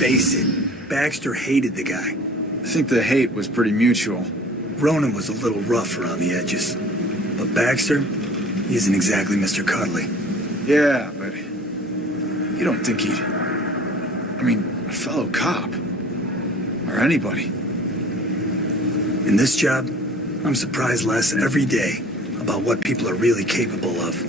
face it, Baxter hated the guy. I think the hate was pretty mutual. Ronan was a little rough around the edges. But Baxter, he isn't exactly Mr. Cuddly. Yeah, but you don't think he'd... I mean, a fellow cop. Or anybody. In this job, I'm surprised less every day about what people are really capable of.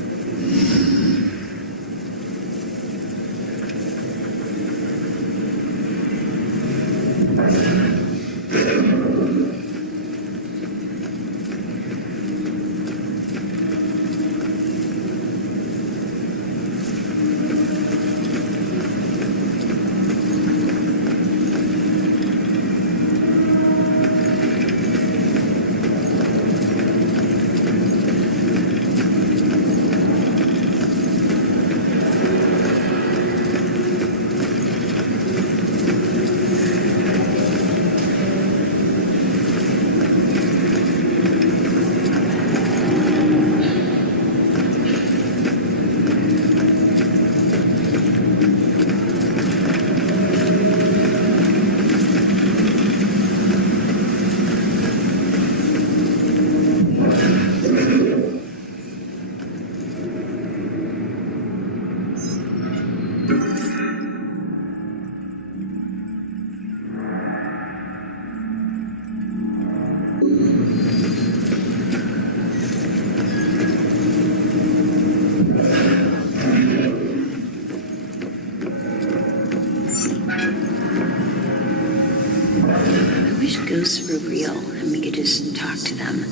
Ghosts were real and we could just talk to them.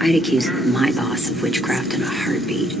I'd accuse my boss of witchcraft in a heartbeat.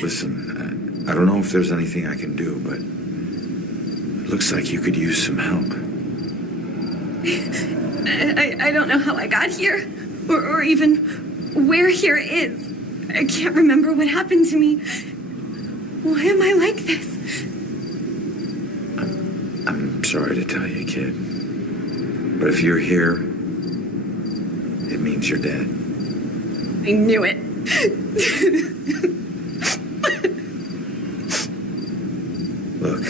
Listen, I don't know if there's anything I can do, but it looks like you could use some help. I don't know how I got here, or even where here is. I can't remember what happened to me. Why am I like this? I'm sorry to tell you, kid. But if you're here, it means you're dead. I knew it. Look,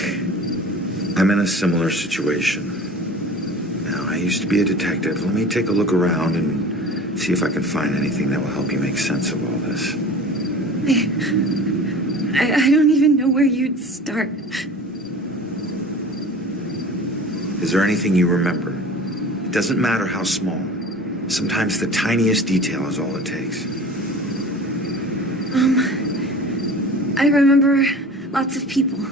I'm in a similar situation. Now, I used to be a detective. Let me take a look around and see if I can find anything that will help you make sense of all this. I don't even know where you'd start. Is there anything you remember? It doesn't matter how small. Sometimes the tiniest detail is all it takes. I remember lots of people.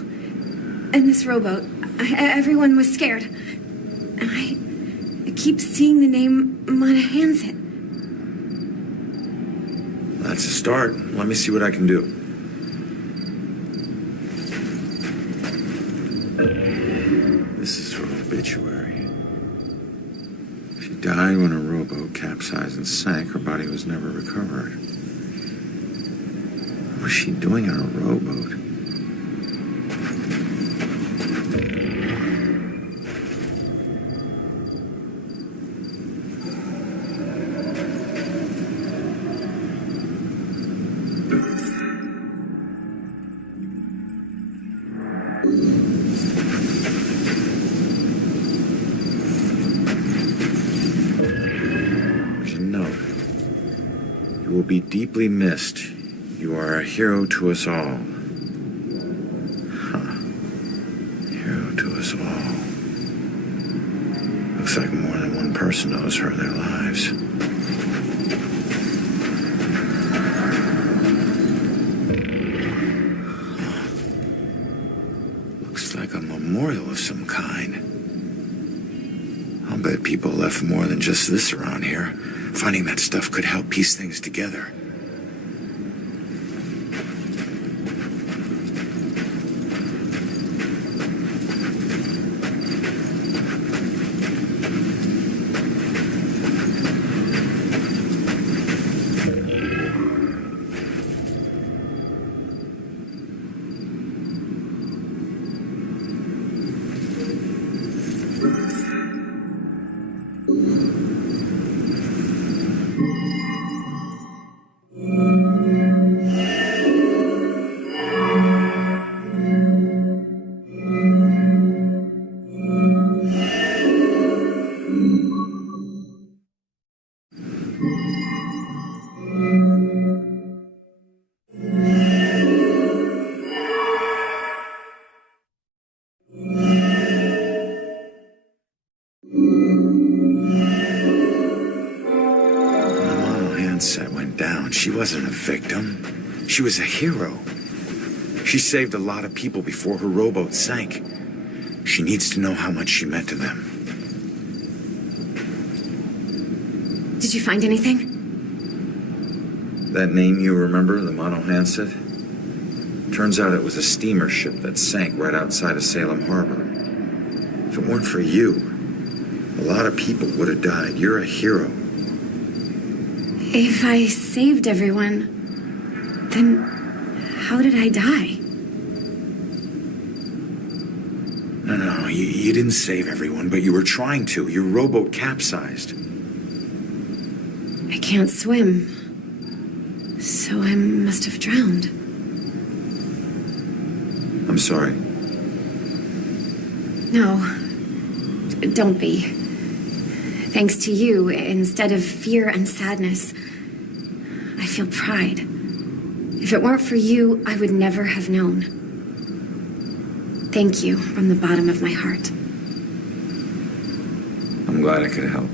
And this rowboat. Everyone was scared. And I keep seeing the name Monahanset. That's a start. Let me see what I can do. This is her obituary. She died when a rowboat capsized and sank. Her body was never recovered. What was she doing on a rowboat? will be deeply missed. You are a hero to us all. Huh. Hero to us all. Looks like more than one person owes her their lives. Looks like a memorial of some kind. I'll bet people left more than just this around here. Finding that stuff could help piece things together. Set went down. She wasn't a victim. She was a hero. She saved a lot of people before her rowboat sank. She needs to know how much she meant to them. Did you find anything? That name you remember, the Mono Handset? Turns out it was a steamer ship that sank right outside of Salem Harbor. If it weren't for you, a lot of people would have died. You're a hero. If I saved everyone, then how did I die? No, you didn't save everyone, but you were trying to. Your rowboat capsized. I can't swim, so I must have drowned. I'm sorry. No, don't be. Thanks to you, instead of fear and sadness, I feel pride. If it weren't for you, I would never have known. Thank you from the bottom of my heart. I'm glad I could help.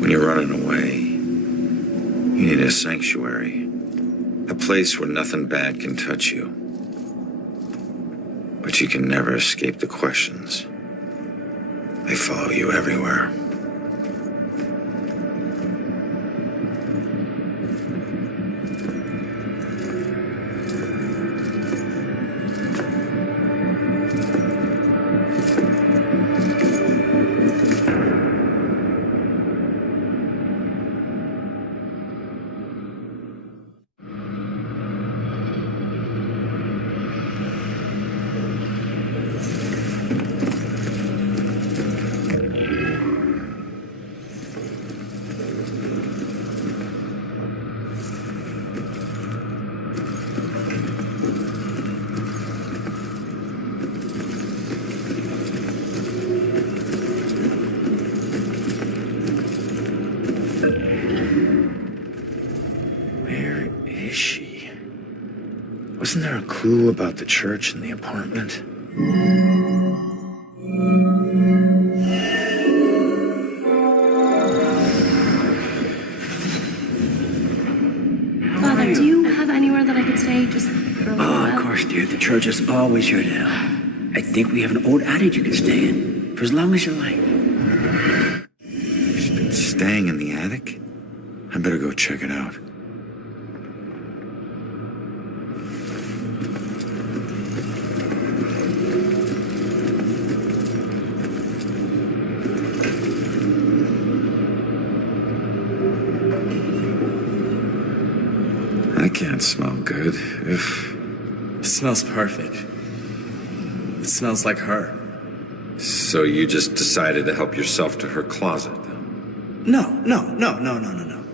When you're running away, you need a sanctuary. A place where nothing bad can touch you. But you can never escape the questions. They follow you everywhere. Wasn't there a clue about the church in the apartment? Father, do you have anywhere that I could stay just for a little Oh, while? of course, dear. The church is always here to help. I think we have an old attic you can stay in for as long as you like. She's been staying in the attic? I better go check it out. That can't smell good. Ugh. It smells perfect. It smells like her. So you just decided to help yourself to her closet? No.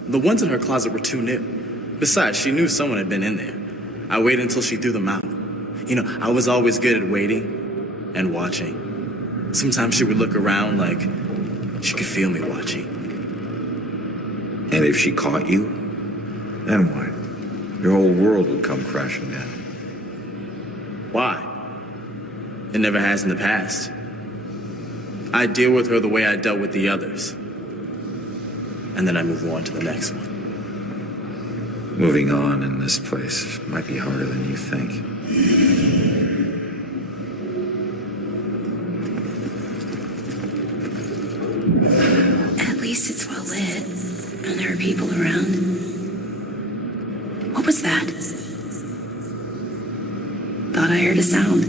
The ones in her closet were too new. Besides, she knew someone had been in there. I waited until she threw them out. You know, I was always good at waiting and watching. Sometimes she would look around like she could feel me watching. And if she caught you, then what? Your whole world would come crashing down. Why? It never has in the past. I deal with her the way I dealt with the others. And then I move on to the next one. Moving on in this place might be harder than you think. At least it's well lit, and there are people around. What was that? Thought I heard a sound.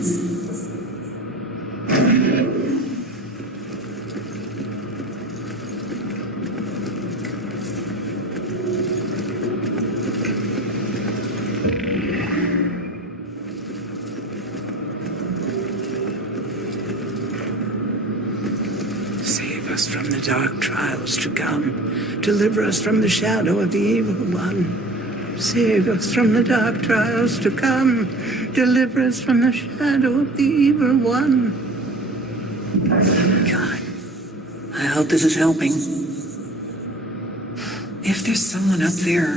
Save us from the dark trials to come. Deliver us from the shadow of the evil one. Save us from the dark trials to come. Deliver us from the shadow of the evil one. God, I hope this is helping. If there's someone up there,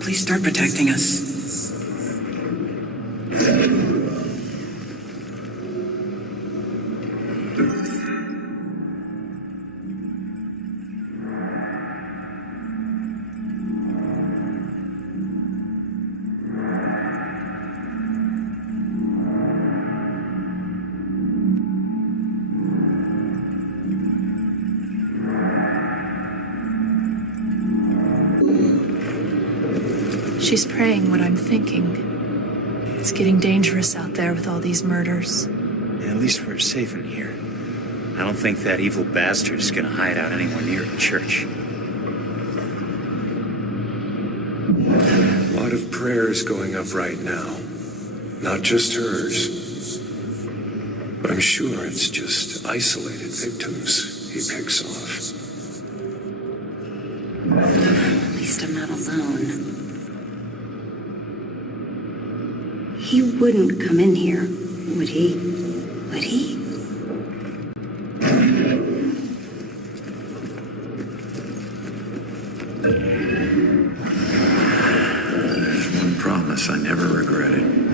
please start protecting us. She's praying what I'm thinking. It's getting dangerous out there with all these murders. Yeah, at least we're safe in here. I don't think that evil bastard is gonna hide out anywhere near the church. A lot of prayers going up right now. Not just hers. But I'm sure it's just isolated victims he picks off. At least I'm not alone. He wouldn't come in here, would he? Would he? There's one promise I never regretted.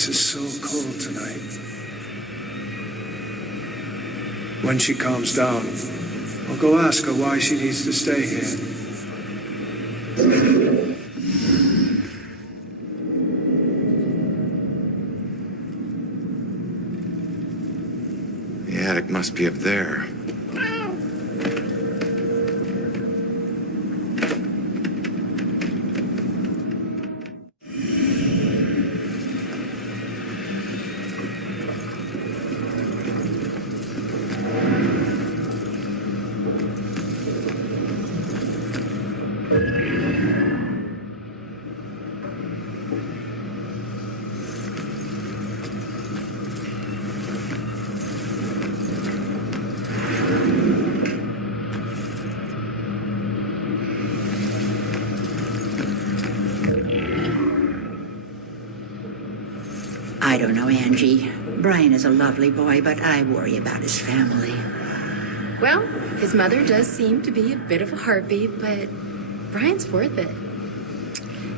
place is so cold tonight. When she calms down, I'll go ask her why she needs to stay here. The attic must be up there. I don't know, Angie. Brian is a lovely boy, but I worry about his family. Well, his mother does seem to be a bit of a heartbeat, but Brian's worth it.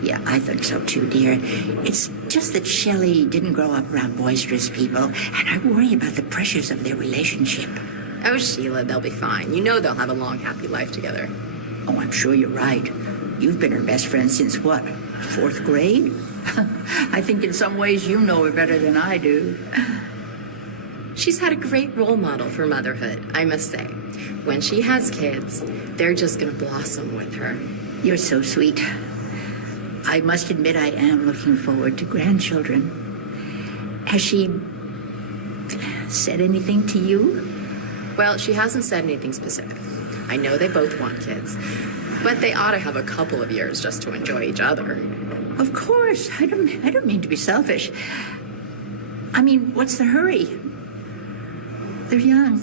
Yeah, I think so too, dear. It's just that Shelley didn't grow up around boisterous people, and I worry about the pressures of their relationship. Oh, Sheila, they'll be fine. You know they'll have a long, happy life together. Oh, I'm sure you're right. You've been her best friend since what, 4th grade? I think in some ways you know her better than I do. She's had a great role model for motherhood, I must say. When she has kids, they're just gonna blossom with her. You're so sweet. I must admit I am looking forward to grandchildren. Has she said anything to you? Well, she hasn't said anything specific. I know they both want kids, but they ought to have a couple of years just to enjoy each other. Of course. I don't mean to be selfish. I mean, what's the hurry? They're young.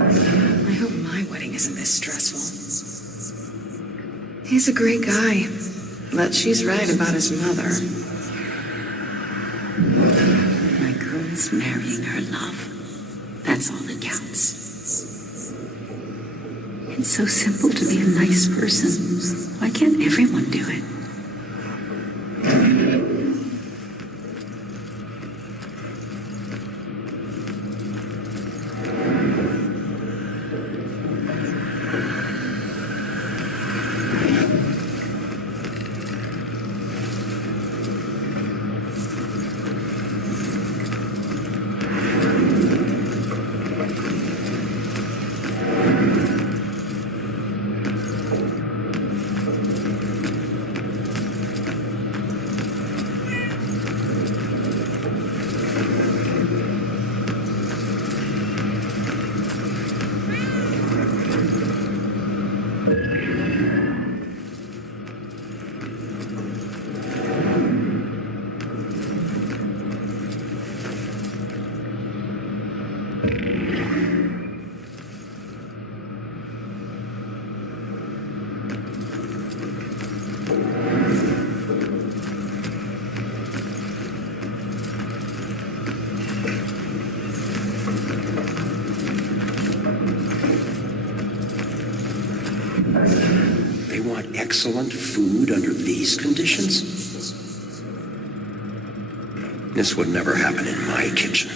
I hope my wedding isn't this stressful. He's a great guy, but she's right about his mother. My girl's marrying her love. That's all that counts. It's so simple to be a nice person. Why can't everyone do it? They want excellent food under these conditions? This would never happen in my kitchen.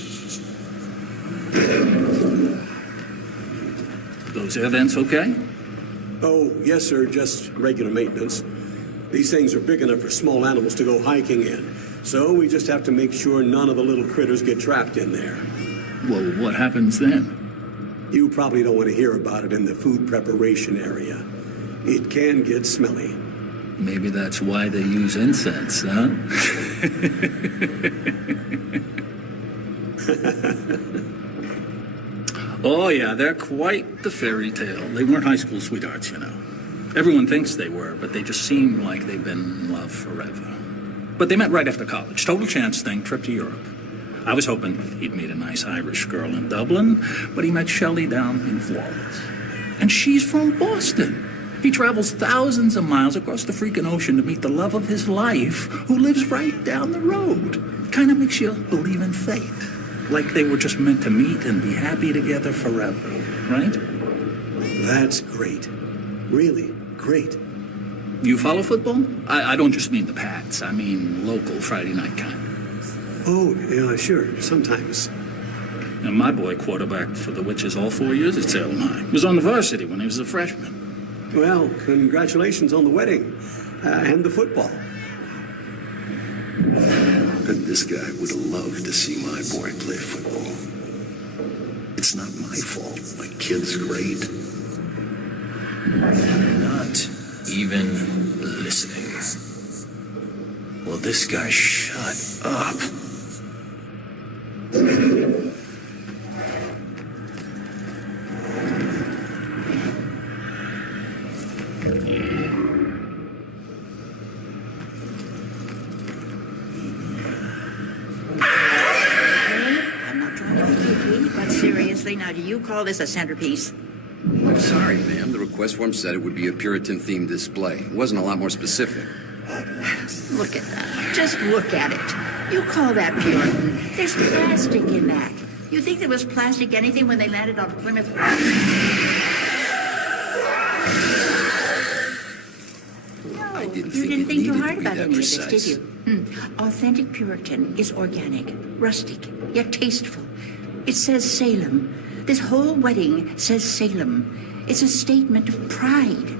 Those air vents okay? Oh, yes, sir, just regular maintenance. These things are big enough for small animals to go hiking in. So we just have to make sure none of the little critters get trapped in there. Well, what happens then? You probably don't want to hear about it in the food preparation area. It can get smelly. Maybe that's why they use incense, huh? Oh, yeah, they're quite the fairy tale. They weren't high school sweethearts, you know. Everyone thinks they were, but they just seem like they've been in love forever. But they met right after college. Total chance thing, trip to Europe. I was hoping he'd meet a nice Irish girl in Dublin, but he met Shelley down in Florence. And she's from Boston. He travels thousands of miles across the freaking ocean to meet the love of his life, who lives right down the road. Kind of makes you believe in fate. Like they were just meant to meet and be happy together forever, right? That's great. Really great. You follow football? I don't just mean the Pats. I mean local Friday night kind. Oh, yeah, sure, sometimes. And my boy quarterbacked for the Witches all 4 years at Salem High. He was on the varsity when he was a freshman. Well, congratulations on the wedding and the football. And this guy would have loved to see my boy play football. It's not my fault. My kid's great. Not even listening. Will this guy shut up? I'm not trying to be picky, but seriously, now do you call this a centerpiece? I'm sorry, ma'am. The request form said it would be a Puritan-themed display. It wasn't a lot more specific. Look at that. Just look at it. You call that Puritan? There's plastic in that. You think there was plastic anything when they landed on Plymouth Rock? You didn't think too hard about any of this, did you? Authentic Puritan is organic, rustic, yet tasteful. It says Salem. This whole wedding says Salem. It's a statement of pride.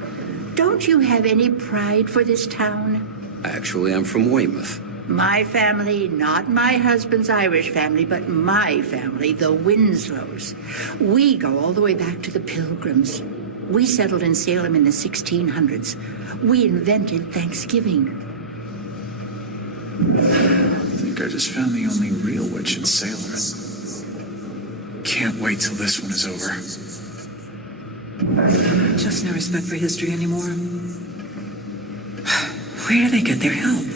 Don't you have any pride for this town? Actually, I'm from Weymouth. My family, not my husband's Irish family, but my family, the Winslows. We go all the way back to the Pilgrims. We settled in Salem in the 1600s. We invented Thanksgiving. I think I just found the only real witch in Salem. Can't wait till this one is over. Just no respect for history anymore. Where do they get their help?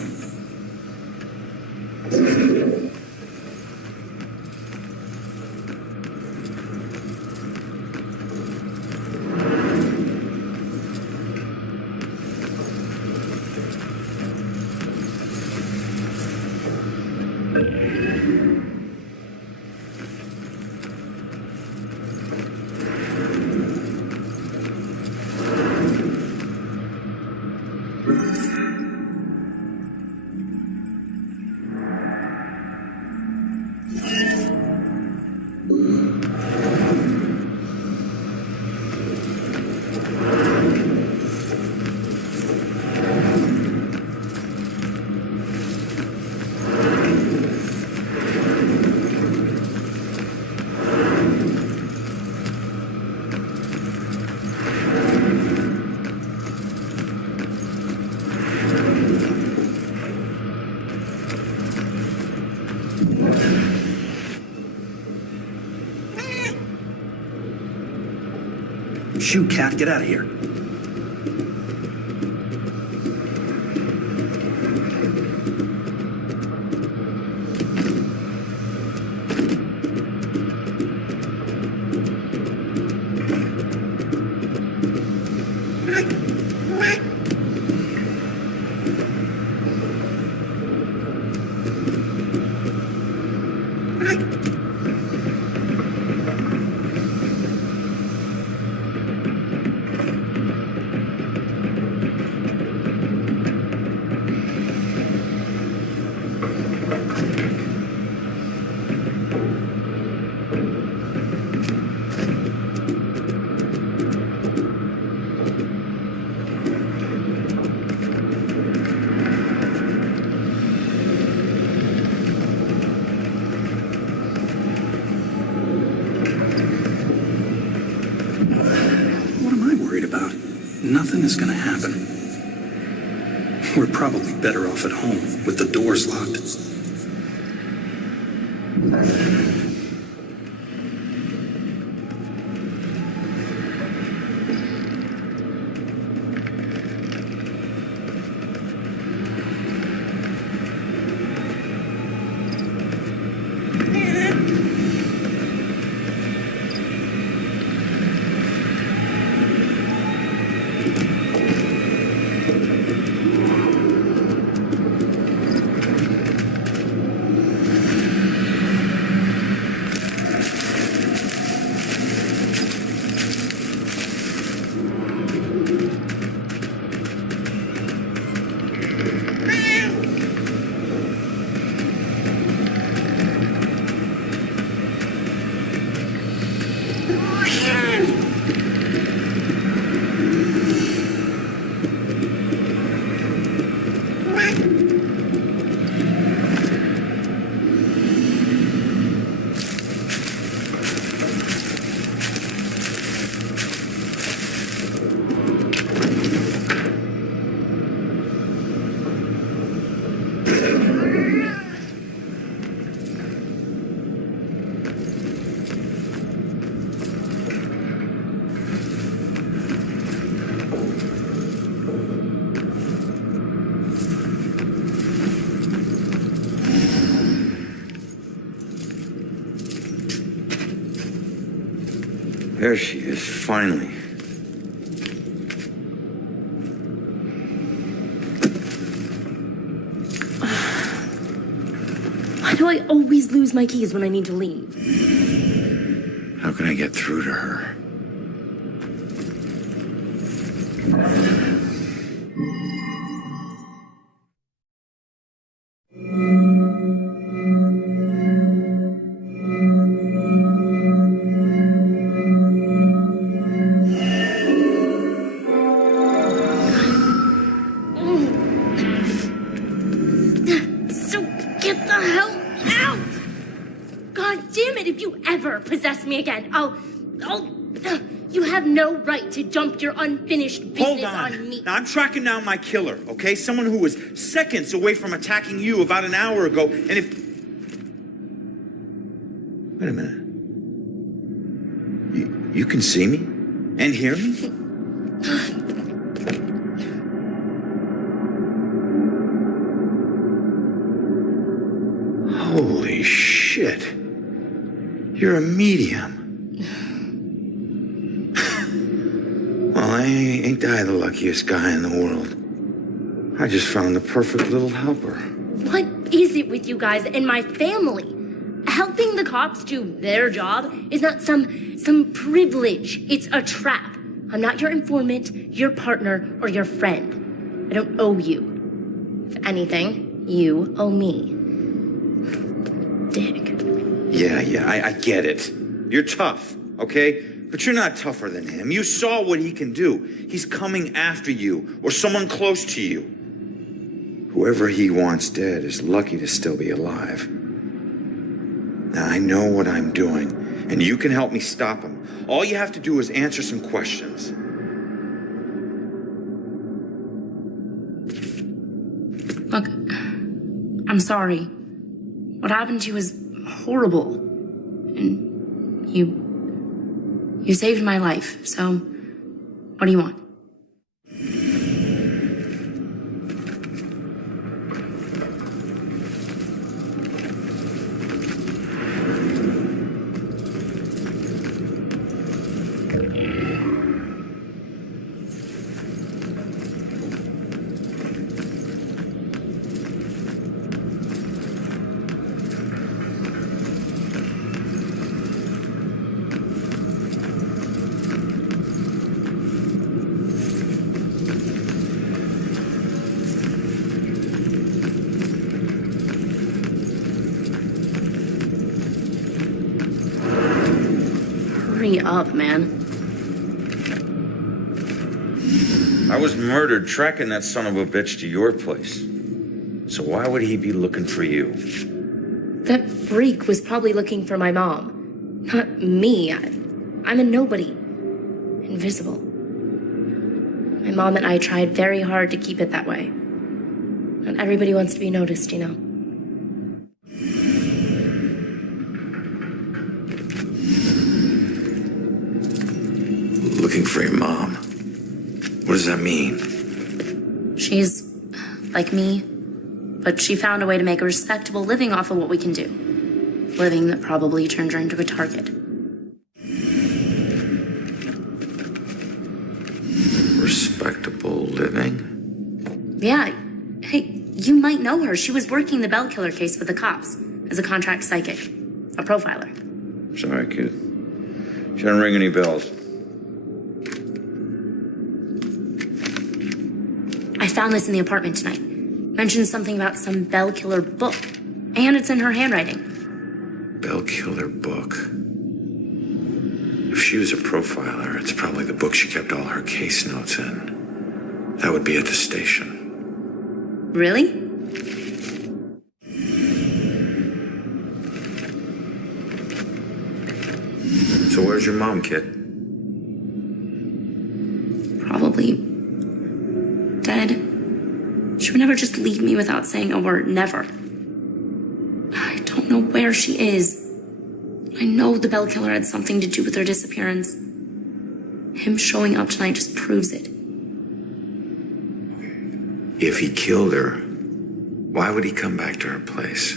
Shoot, cat, get out of here. Nothing is going to happen. We're probably better off at home with the doors locked. There she is, finally. Why do I always lose my keys when I need to leave? How can I get through to her? So get the hell out! God damn it, if you ever possess me again, you have no right to dump your unfinished business on me. Now, I'm tracking down my killer, okay? Someone who was seconds away from attacking you about an hour ago, and if... Wait a minute. You can see me? And hear me? Holy shit. You're a medium. Well, ain't I the luckiest guy in the world? I just found the perfect little helper. What is it with you guys and my family? Helping the cops do their job is not some privilege. It's a trap. I'm not your informant, your partner, or your friend. I don't owe you. If anything, you owe me. Dick. Yeah, I get it. You're tough, okay? But you're not tougher than him. You saw what he can do. He's coming after you, or someone close to you. Whoever he wants dead is lucky to still be alive. Now, I know what I'm doing, and you can help me stop him. All you have to do is answer some questions. Look, I'm sorry. What happened to you is horrible. And you saved my life, so what do you want? Hurry up, man. I was murdered tracking that son of a bitch to your place. So why would he be looking for you? That freak was probably looking for my mom. Not me. I'm a nobody. Invisible. My mom and I tried very hard to keep it that way. Not everybody wants to be noticed, you know. Looking for your mom. What does that mean? She's like me, but she found a way to make a respectable living off of what we can do. Living that probably turned her into a target. Respectable living? Yeah. Hey, you might know her. She was working the Bell Killer case with the cops as a contract psychic, a profiler. Sorry, kid. She doesn't ring any bells. I found this in the apartment tonight. Mentioned something about some Bell Killer book. And it's in her handwriting. Bell Killer book. If she was a profiler, it's probably the book she kept all her case notes in. That would be at the station. Really? So where's your mom, kid? Probably dead. She would never just leave me without saying a word. Never. I don't know where she is. I know the Bell Killer had something to do with her disappearance. Him showing up tonight just proves it. If he killed her, why would he come back to her place?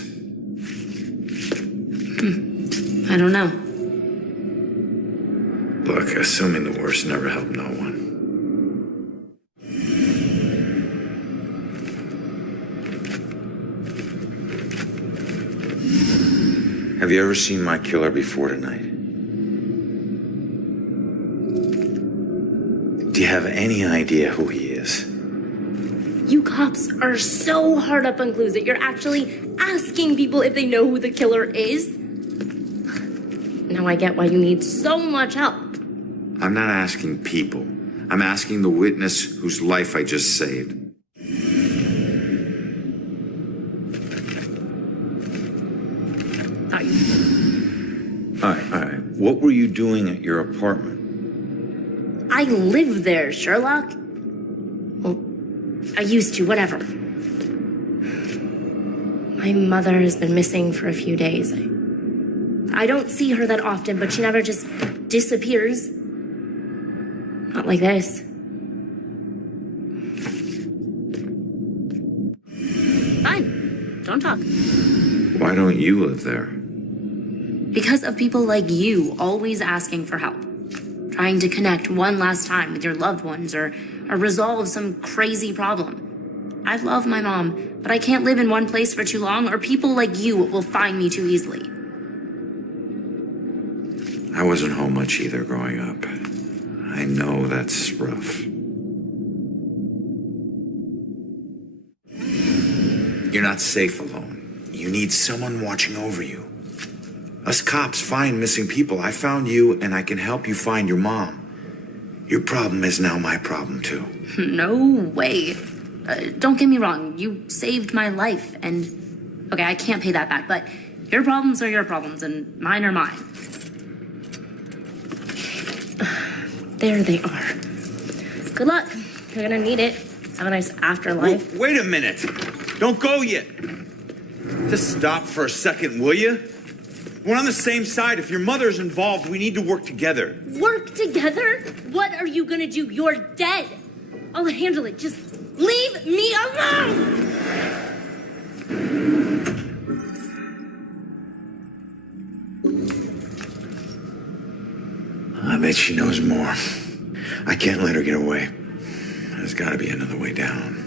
I don't know. Look, assuming the worst never helped no one. Have you ever seen my killer before tonight? Do you have any idea who he is? You cops are so hard up on clues that you're actually asking people if they know who the killer is. Now I get why you need so much help. I'm not asking people. I'm asking the witness whose life I just saved. All right. What were you doing at your apartment? I live there, Sherlock. Well, I used to, whatever. My mother has been missing for a few days. I don't see her that often, but she never just disappears. Not like this. Fine. Don't talk. Why don't you live there? Because of people like you always asking for help. Trying to connect one last time with your loved ones or resolve some crazy problem. I love my mom, but I can't live in one place for too long or people like you will find me too easily. I wasn't home much either growing up. I know that's rough. You're not safe alone. You need someone watching over you. Us cops find missing people. I found you, and I can help you find your mom. Your problem is now my problem, too. No way. Don't get me wrong. You saved my life, and okay, I can't pay that back, but your problems are your problems, and mine are mine. There they are. Good luck. You're gonna need it. Have a nice afterlife. Wait a minute. Don't go yet. Just stop for a second, will you? We're on the same side. If your mother's involved, we need to work together. Work together? What are you gonna do? You're dead. I'll handle it. Just leave me alone! I bet she knows more. I can't let her get away. There's got to be another way down.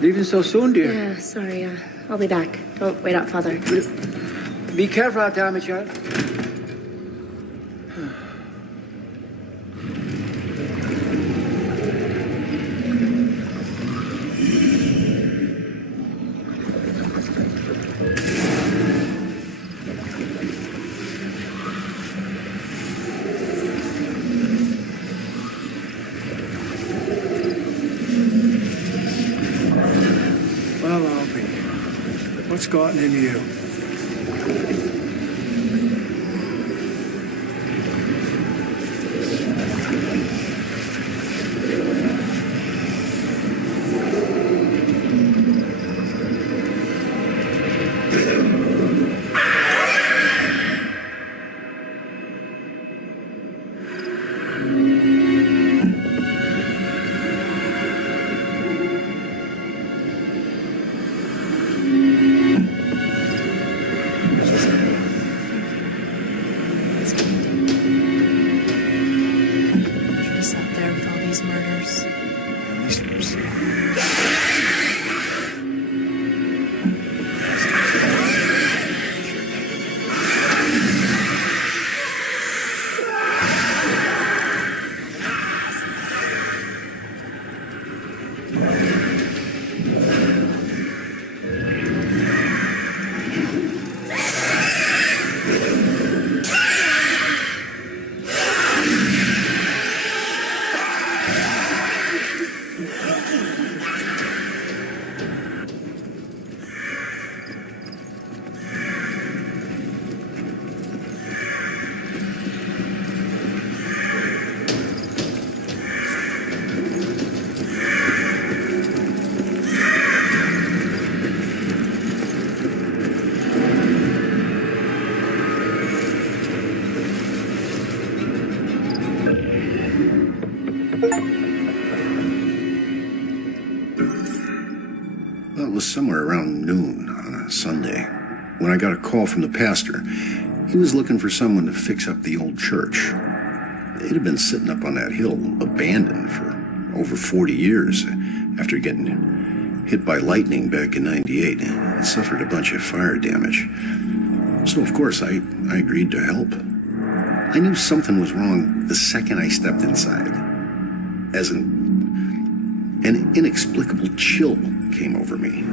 Leaving so soon, dear? Yeah, sorry. I'll be back. Don't wait out, Father. Be careful out there, my child. Well, Albie, what's gotten into you? Well, it was somewhere around noon on a Sunday when I got a call from the pastor. He was looking for someone to fix up the old church. It had been sitting up on that hill, abandoned for over 40 years after getting hit by lightning back in '98. It suffered a bunch of fire damage. So, of course, I agreed to help. I knew something was wrong the second I stepped inside, as an inexplicable chill came over me.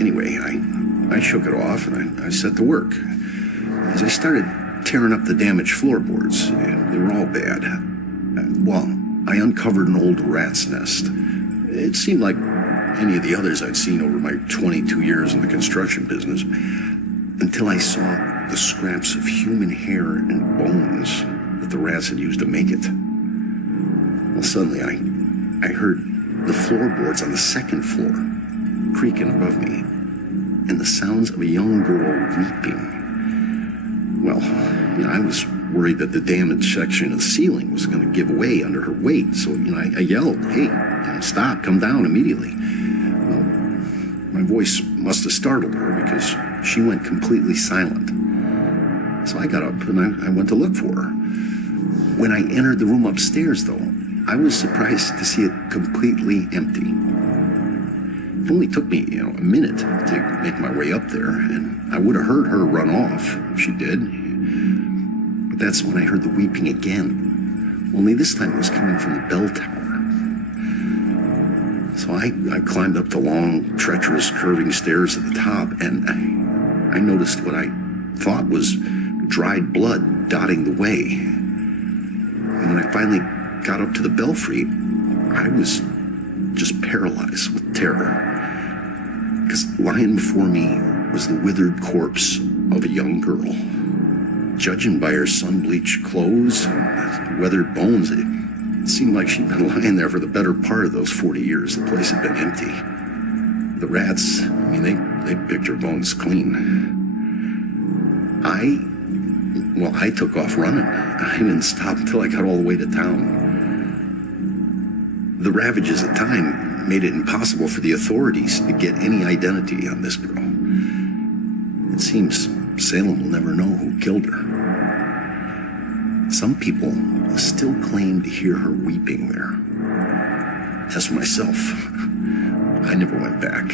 Anyway, I shook it off and I set to work. As I started tearing up the damaged floorboards, they were all bad. Well, I uncovered an old rat's nest. It seemed like any of the others I'd seen over my 22 years in the construction business, until I saw the scraps of human hair and bones that the rats had used to make it. Well, suddenly I heard the floorboards on the second floor creaking above me, and the sounds of a young girl weeping. Well, I was worried that the damaged section of the ceiling was going to give way under her weight, so I yelled, "Hey, stop, come down immediately." Well, my voice must have startled her because she went completely silent. So I got up and I went to look for her. When I entered the room upstairs, though, I was surprised to see it completely empty. It only took me, a minute to make my way up there, and I would have heard her run off if she did. But that's when I heard the weeping again. Only this time it was coming from the bell tower. So I climbed up the long, treacherous, curving stairs at the top, and I noticed what I thought was dried blood dotting the way. And when I finally got up to the belfry, I was just paralyzed with terror. Because lying before me was the withered corpse of a young girl. Judging by her sun-bleached clothes and weathered bones, it seemed like she'd been lying there for the better part of those 40 years the place had been empty. The rats, they picked her bones clean. I took off running. I didn't stop until I got all the way to town. The ravages at the time made it impossible for the authorities to get any identity on this girl. It seems Salem will never know who killed her. Some people still claim to hear her weeping there. As for myself, I never went back.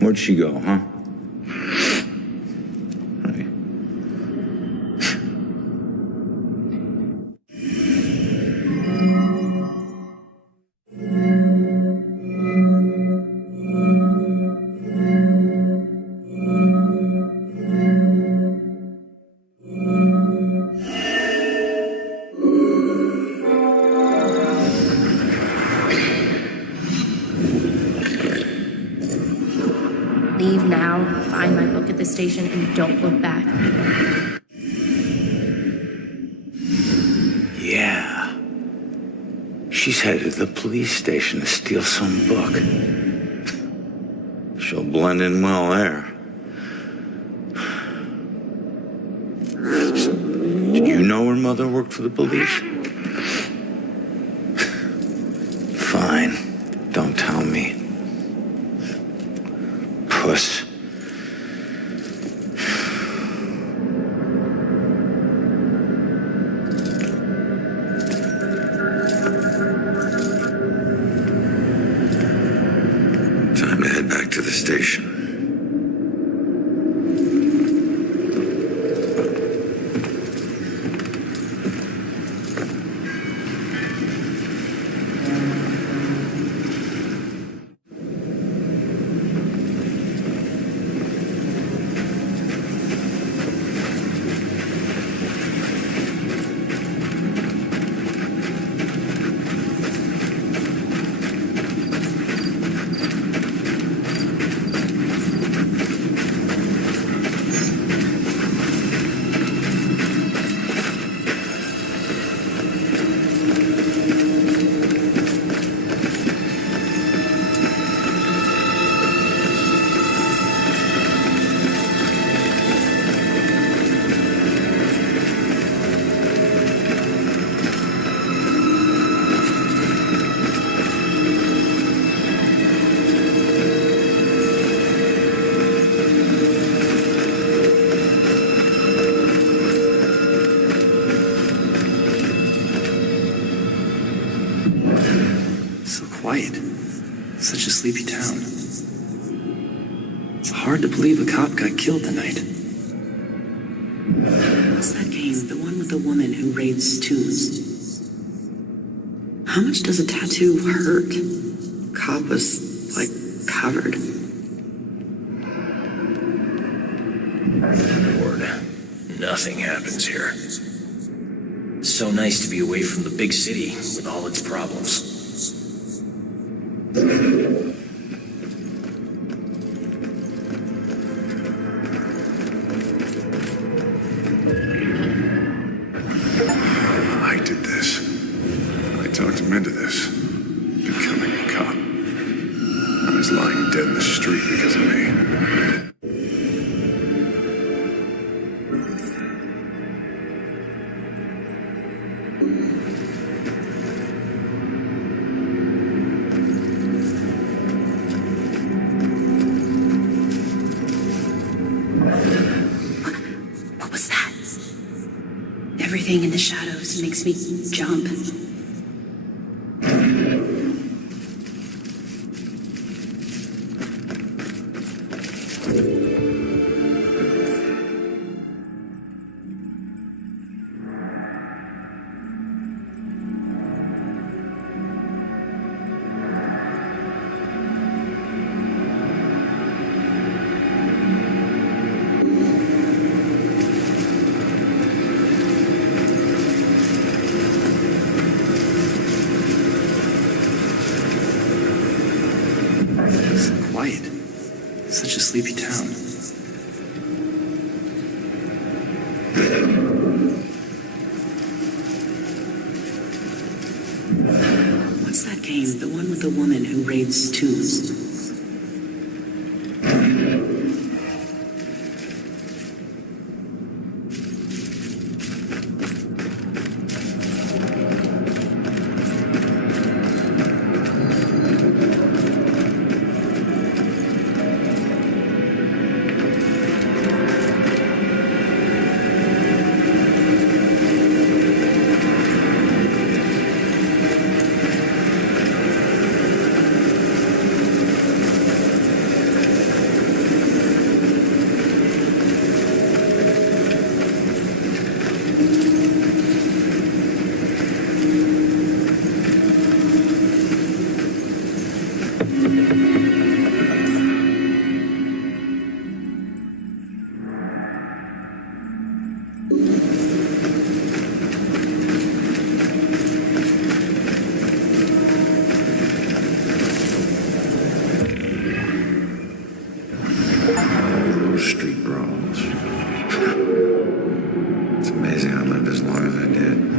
Where'd she go, huh? Leave now, find my book at the station, and don't look back. Yeah. She's headed to the police station to steal some book. She'll blend in well there. Did you know her mother worked for the police? Fine. Don't tell me. Puss. Time to head back to the station. Quiet. Such a sleepy town. It's hard to believe a cop got killed tonight. What's that game? The one with the woman who raids tombs. How much does a tattoo hurt? Cop was, like, covered. Lord, nothing happens here. So nice to be away from the big city with all its problems. I did this. I talked him into this. Becoming a cop. I was lying dead in the street because of me. What was that? Everything in the shadows makes me jump. Quiet. Such a sleepy town. What's that game? The one with the woman who raids tombs. those street brawls. It's amazing I lived as long as I did.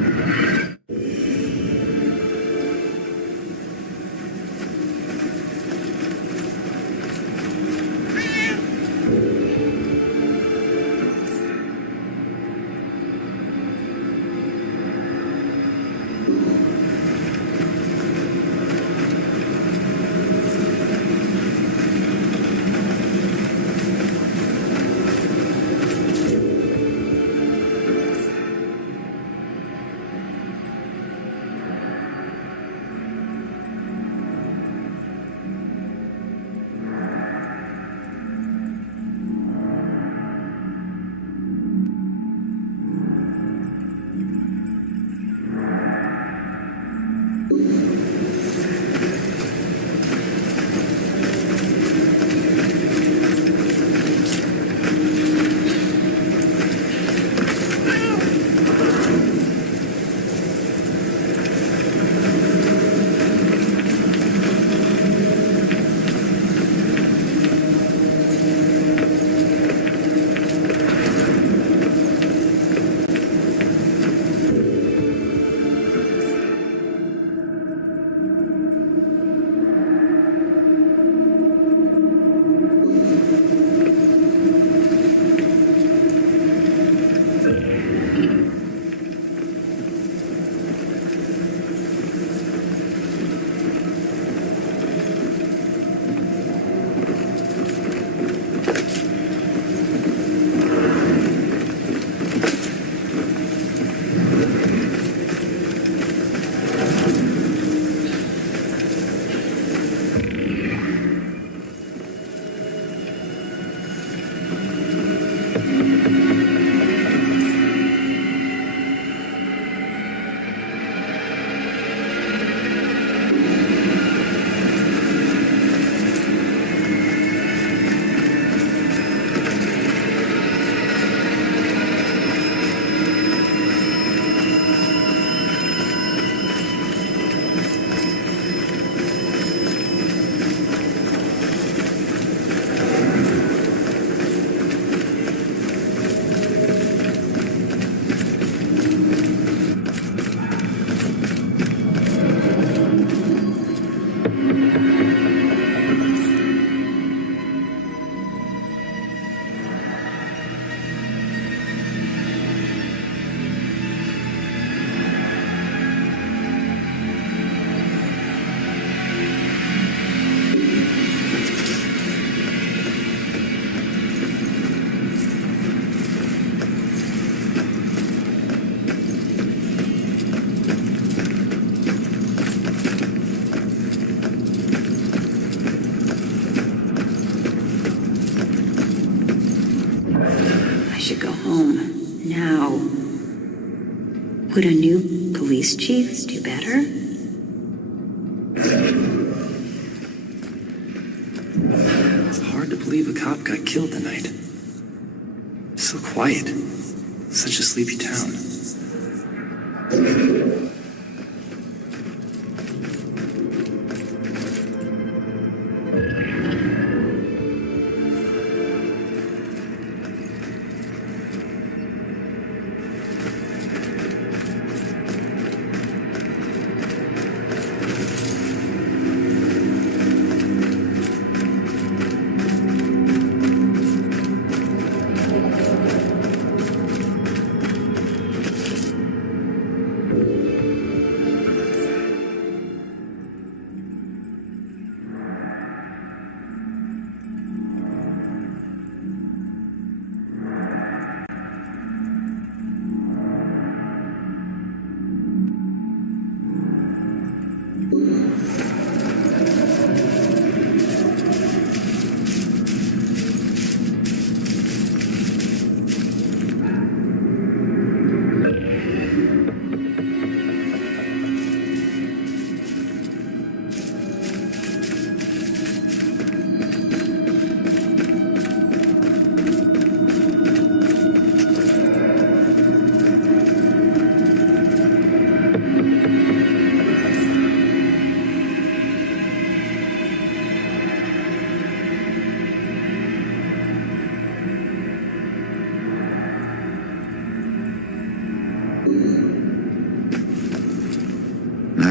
Would a new police chief do better? It's hard to believe a cop got killed tonight. So quiet. Such a sleepy town.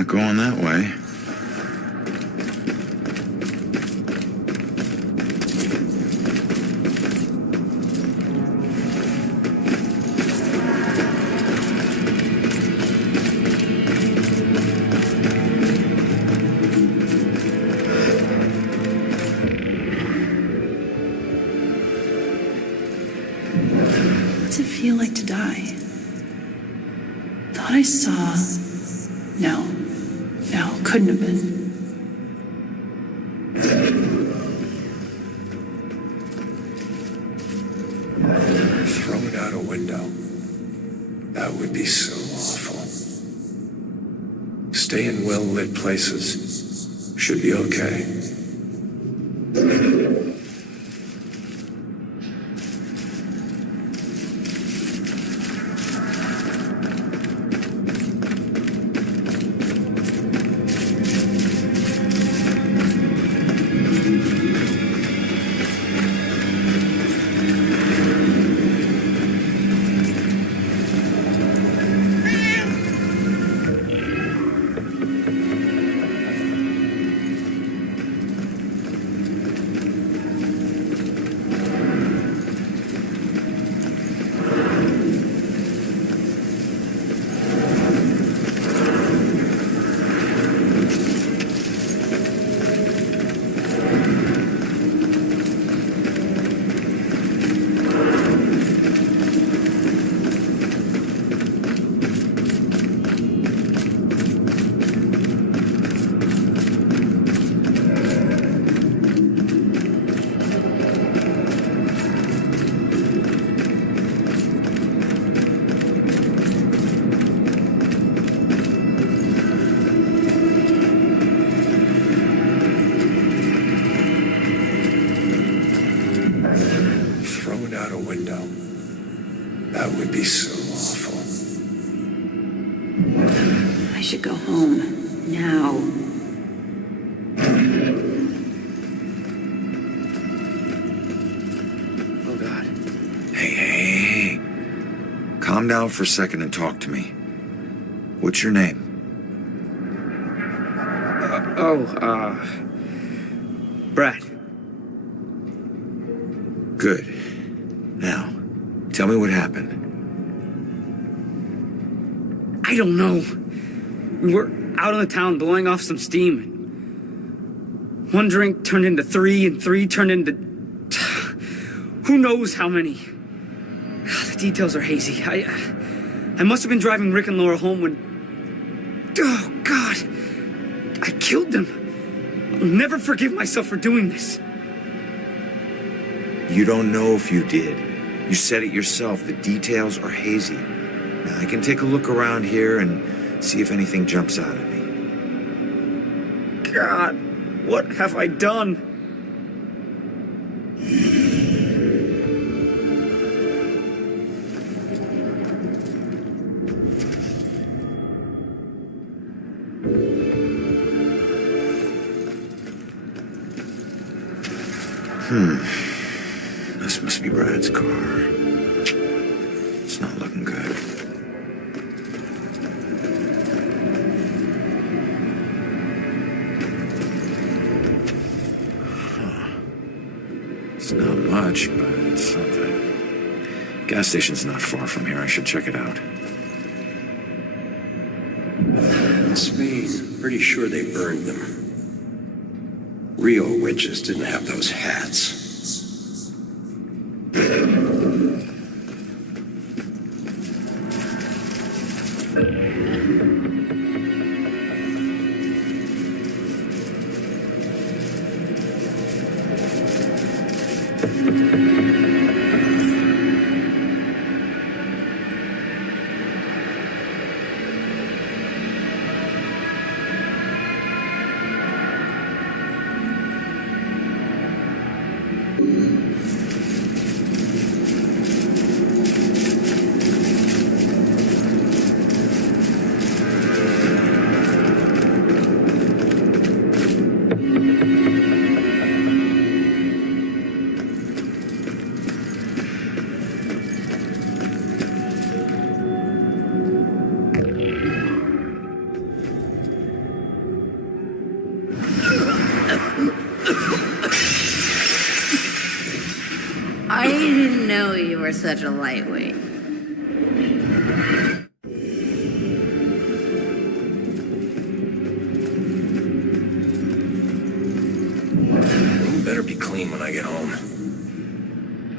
not going that way. What's it feel like to die? Thought I saw. No, couldn't have been. Throw it out a window. That would be so awful. Stay in well-lit places. Should be okay. That would be so awful. I should go home. Now. Oh, God. Hey. Calm down for a second and talk to me. What's your name? Brad. Good. Now, tell me what happened. I don't know. We were out in the town blowing off some steam. One drink turned into three, and three turned into... who knows how many. The details are hazy. I must have been driving Rick and Laura home when... Oh, God. I killed them. I'll never forgive myself for doing this. You don't know if you did. You said it yourself. The details are hazy. Now, I can take a look around here and see if anything jumps out at me. God, what have I done? This must be Brad's car. It's not looking good. It's not much, but it's something. Gas station's not far from here. I should check it out. Spain, pretty sure they burned them. Real witches didn't have those hats. I didn't know you were such a lightweight. Room better be clean when I get home.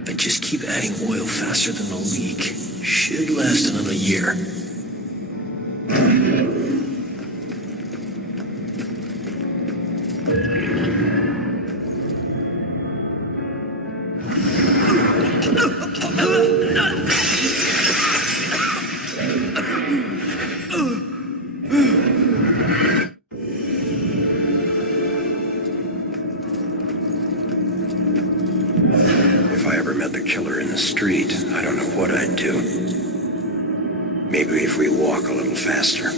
If I just keep adding oil faster than the leak, should last another year. If I ever met the killer in the street, I don't know what I'd do. Maybe if we walk a little faster.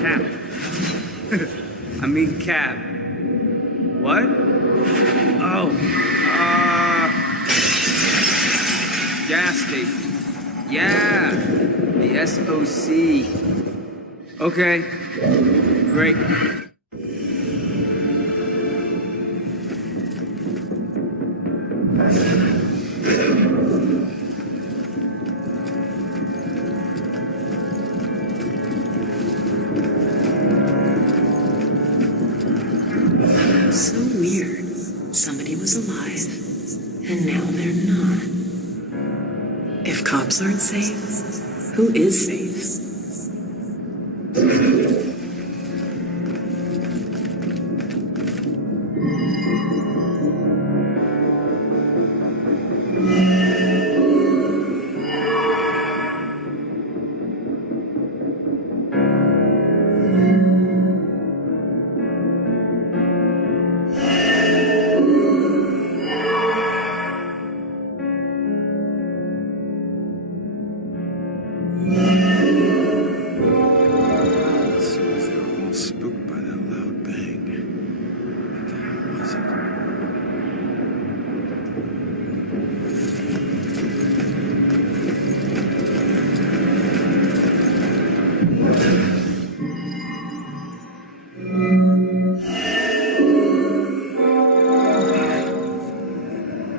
Cap. I mean cab. What? Oh. Gas station. Yeah. The SOC. Okay. Great. So weird. Somebody was alive, and now they're not. If cops aren't safe, who is safe? Seems they were all spooked by that loud bang. What the hell was it?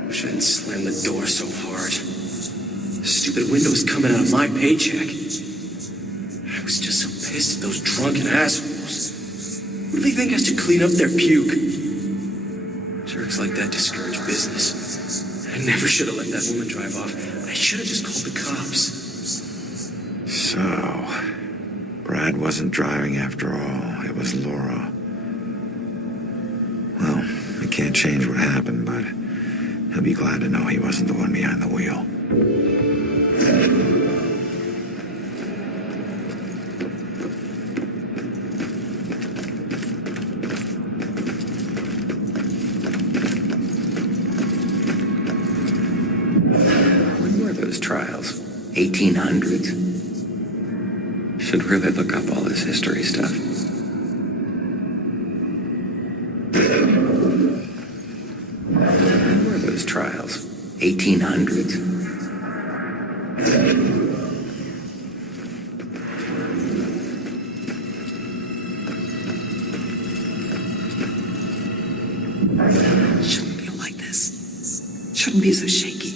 Wish I hadn't slammed the door so hard. The stupid window's coming out of my paycheck. I was just so pissed at those drunken assholes. Who do they think has to clean up their puke? Jerks like that discourage business. I never should have let that woman drive off. I should have just called the cops. So, Brad wasn't driving after all. It was Laura. Well, I can't change what happened, but he'll be glad to know he wasn't the one behind the wheel. When were those trials? 1800s? Should really look up all this history stuff. When were those trials? 1800s? Shouldn't feel like this. Shouldn't be so shaky.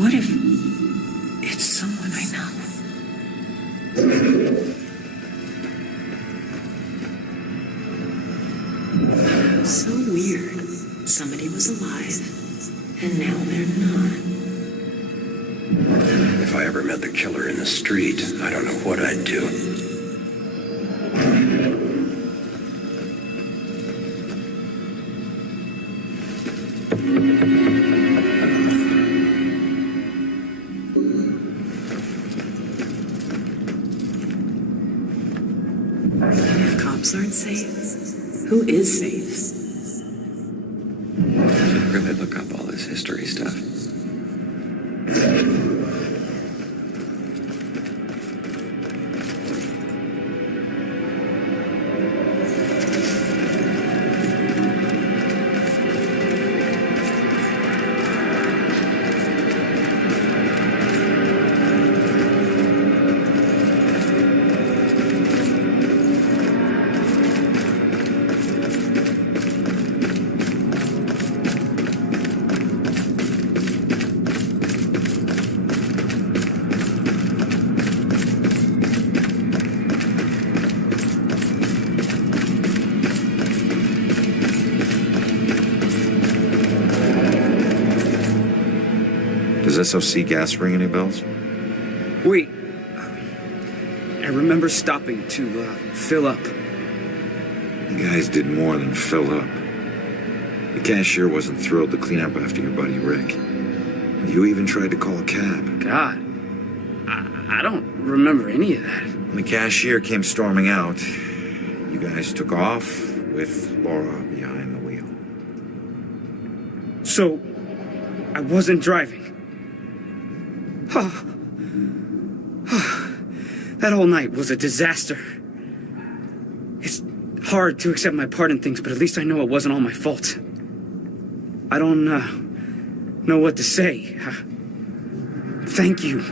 What if it's someone I know? So weird. Somebody was alive, and now they're not. If I ever met the killer in the street, I don't know what I'd do. If cops aren't safe, who is safe? Should really look up all this history stuff. Does SOC gas ring any bells? Wait. I remember stopping to fill up. You guys did more than fill up. The cashier wasn't thrilled to clean up after your buddy Rick. You even tried to call a cab. God, I don't remember any of that. When the cashier came storming out, you guys took off with Laura behind the wheel. So, I wasn't driving. That whole night was a disaster. It's hard to accept my part in things, but at least I know it wasn't all my fault. I don't know what to say. Thank you.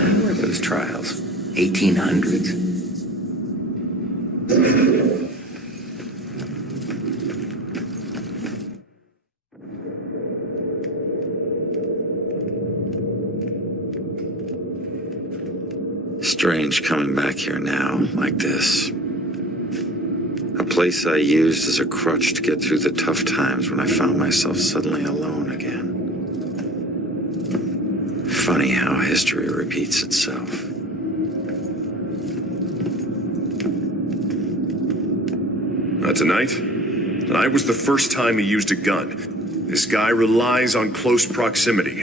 When were those trials? 1800s? Strange coming back here now, like this. A place I used as a crutch to get through the tough times when I found myself suddenly alone again. Funny how history repeats itself. Tonight was the first time he used a gun. This guy relies on close proximity.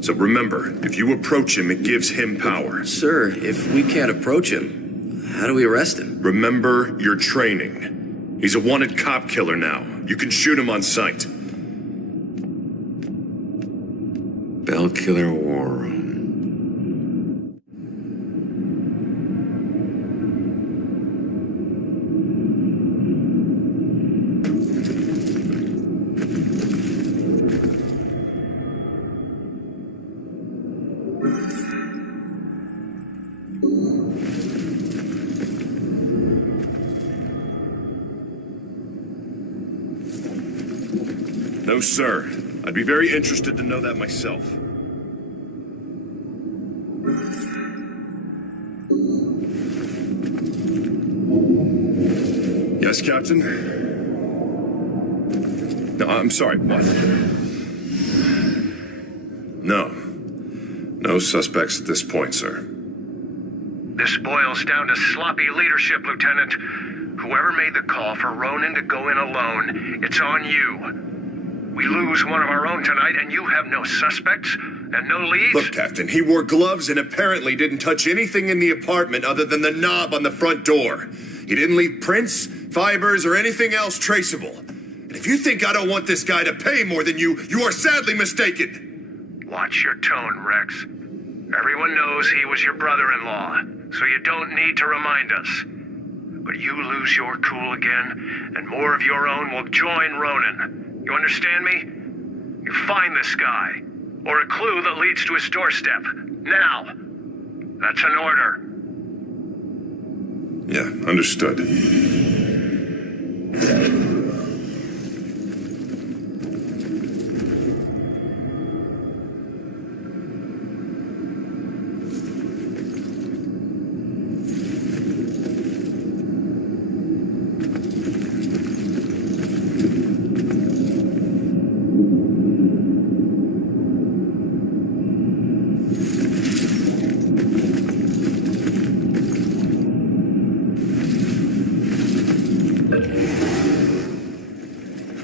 So remember, if you approach him, it gives him power. Sir, if we can't approach him, how do we arrest him? Remember your training. He's a wanted cop killer now. You can shoot him on sight. Bell Killer War Room. No, sir. I'd be very interested to know that myself. Yes, Captain? No, I'm sorry, what? No. No suspects at this point, sir. This boils down to sloppy leadership, Lieutenant. Whoever made the call for Ronan to go in alone, it's on you. We lose one of our own tonight, and you have no suspects and no leads? Look, Captain, he wore gloves and apparently didn't touch anything in the apartment other than the knob on the front door. He didn't leave prints, fibers, or anything else traceable. And if you think I don't want this guy to pay more than you, you are sadly mistaken. Watch your tone, Rex. Everyone knows he was your brother-in-law, so you don't need to remind us. But you lose your cool again, and more of your own will join Ronan. You understand me? You find this guy, or a clue that leads to his doorstep. Now. That's an order. Yeah, understood.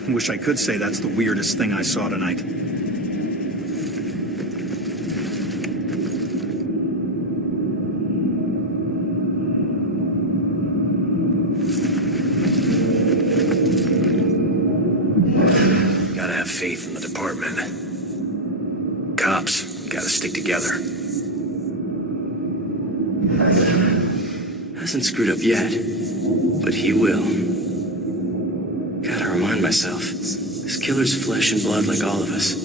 Wish I could say that's the weirdest thing I saw tonight. Gotta have faith in the department. Cops gotta stick together. Hasn't screwed up yet, but he will. Gotta remind myself, this killer's flesh and blood like all of us.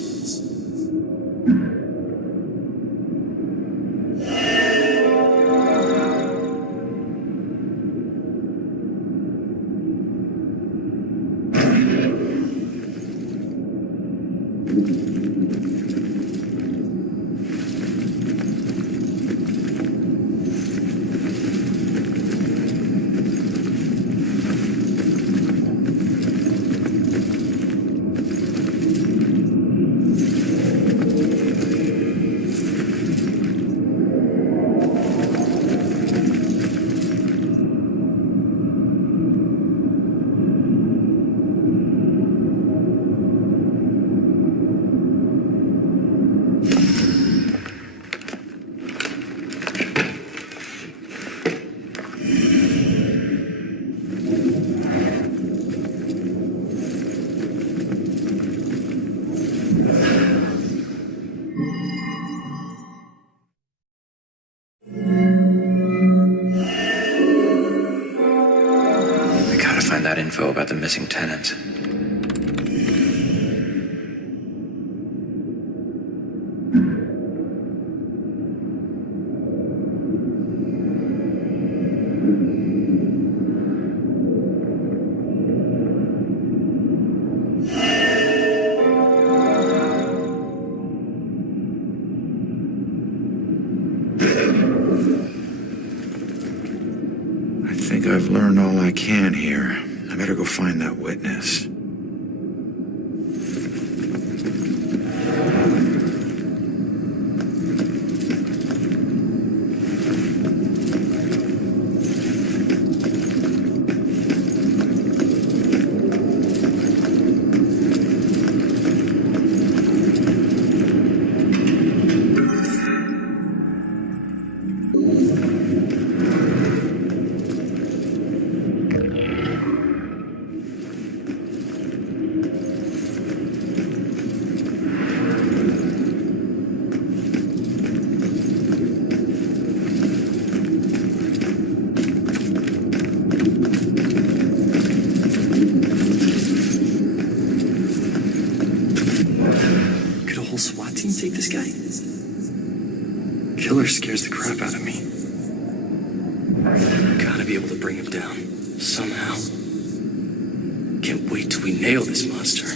Find that info about the missing tenant. I think I've learned all I can here. I better go find that witness. Take this guy. Killer scares the crap out of me. Gotta be able to bring him down somehow. Can't wait till we nail this monster.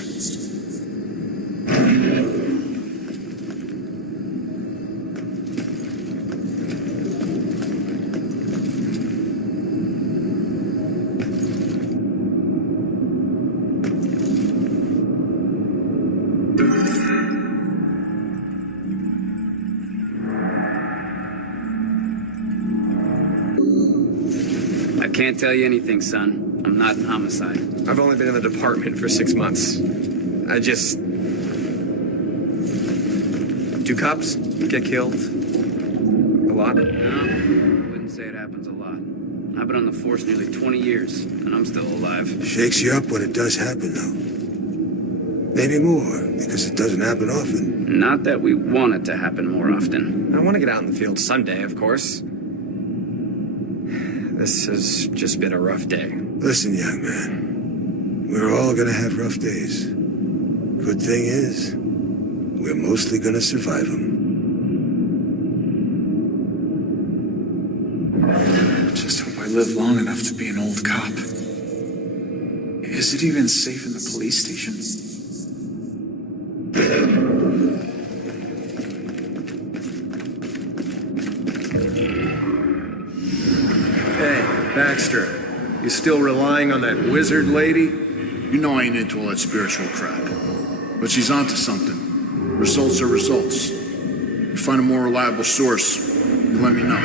I can't tell you anything, son. I'm not in homicide. I've only been in the department for 6 months. Do cops get killed? A lot? No, I wouldn't say it happens a lot. I've been on the force nearly 20 years, and I'm still alive. Shakes you up when it does happen, though. Maybe more, because it doesn't happen often. Not that we want it to happen more often. I want to get out in the field someday, of course. This has just been a rough day. Listen, young man. We're all gonna have rough days. Good thing is, we're mostly gonna survive them. Just hope I live long enough to be an old cop. Is it even safe in the police station? Hey, Baxter, you still relying on that wizard lady? You know I ain't into all that spiritual crap. But she's onto something. Results are results. You find a more reliable source, you let me know.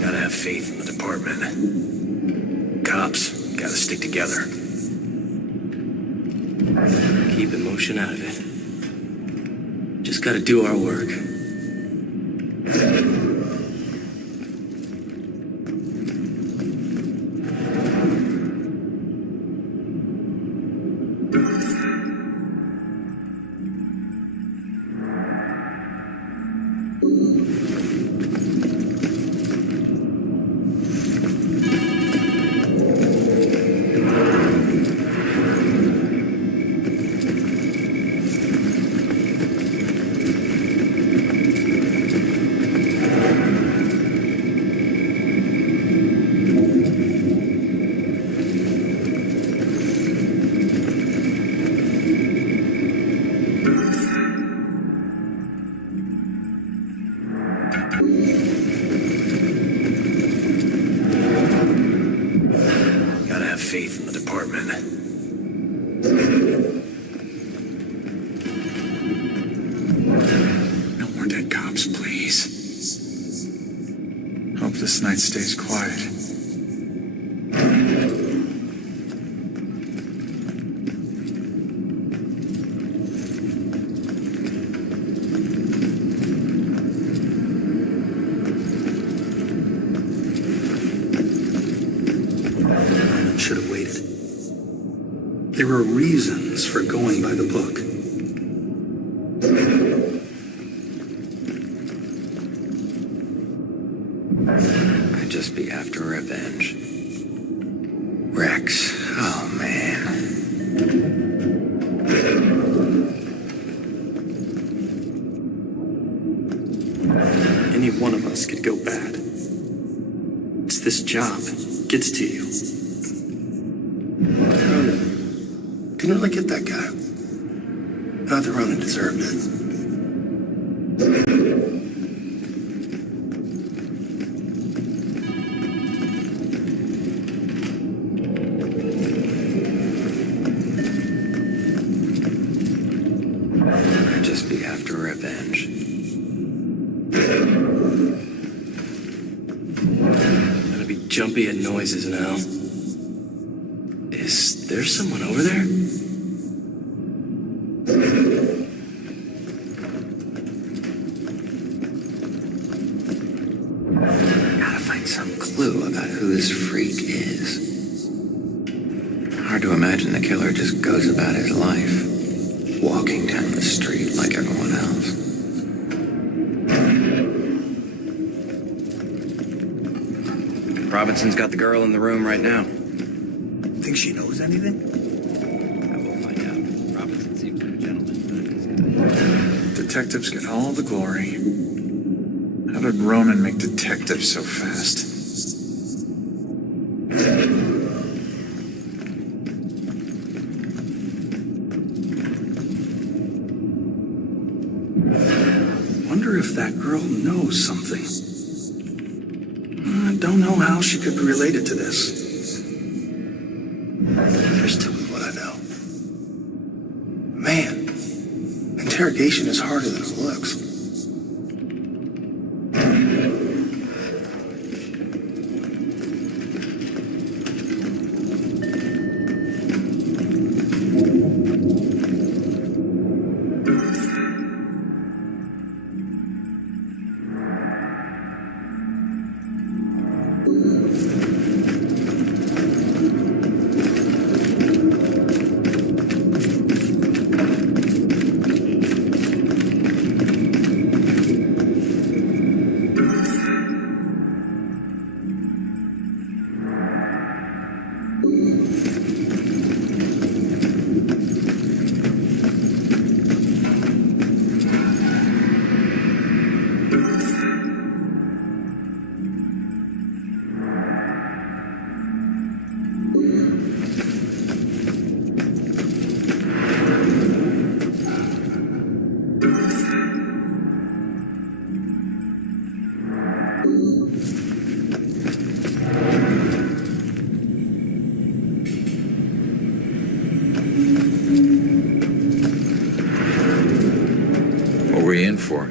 Gotta have faith in the department. Cops gotta stick together. Keep emotion out of it. Just gotta do our work. No more dead cops, please. Hope this night stays quiet. Should have waited. There were reasons for going by the book. I'd just be after revenge. Rex. Oh, man. Any one of us could go bad. It's this job. Gets to you. Couldn't really get that guy. Not that Ronan deserved it. I'd just be after revenge. Gonna be jumpy at noises now. Is there someone over there? Gotta find some clue about who this freak is. Hard to imagine the killer just goes about his life, walking down the street like everyone else. Robinson's got the girl in the room right now. Think she knows anything? I will find out. Robinson seems like a gentleman. Detectives get all the glory. How did Ronan make detectives so fast? Wonder if that girl knows something. I don't know how she could be related to this. Here's to what I know. Man, interrogation is harder than it looks. What were you in for?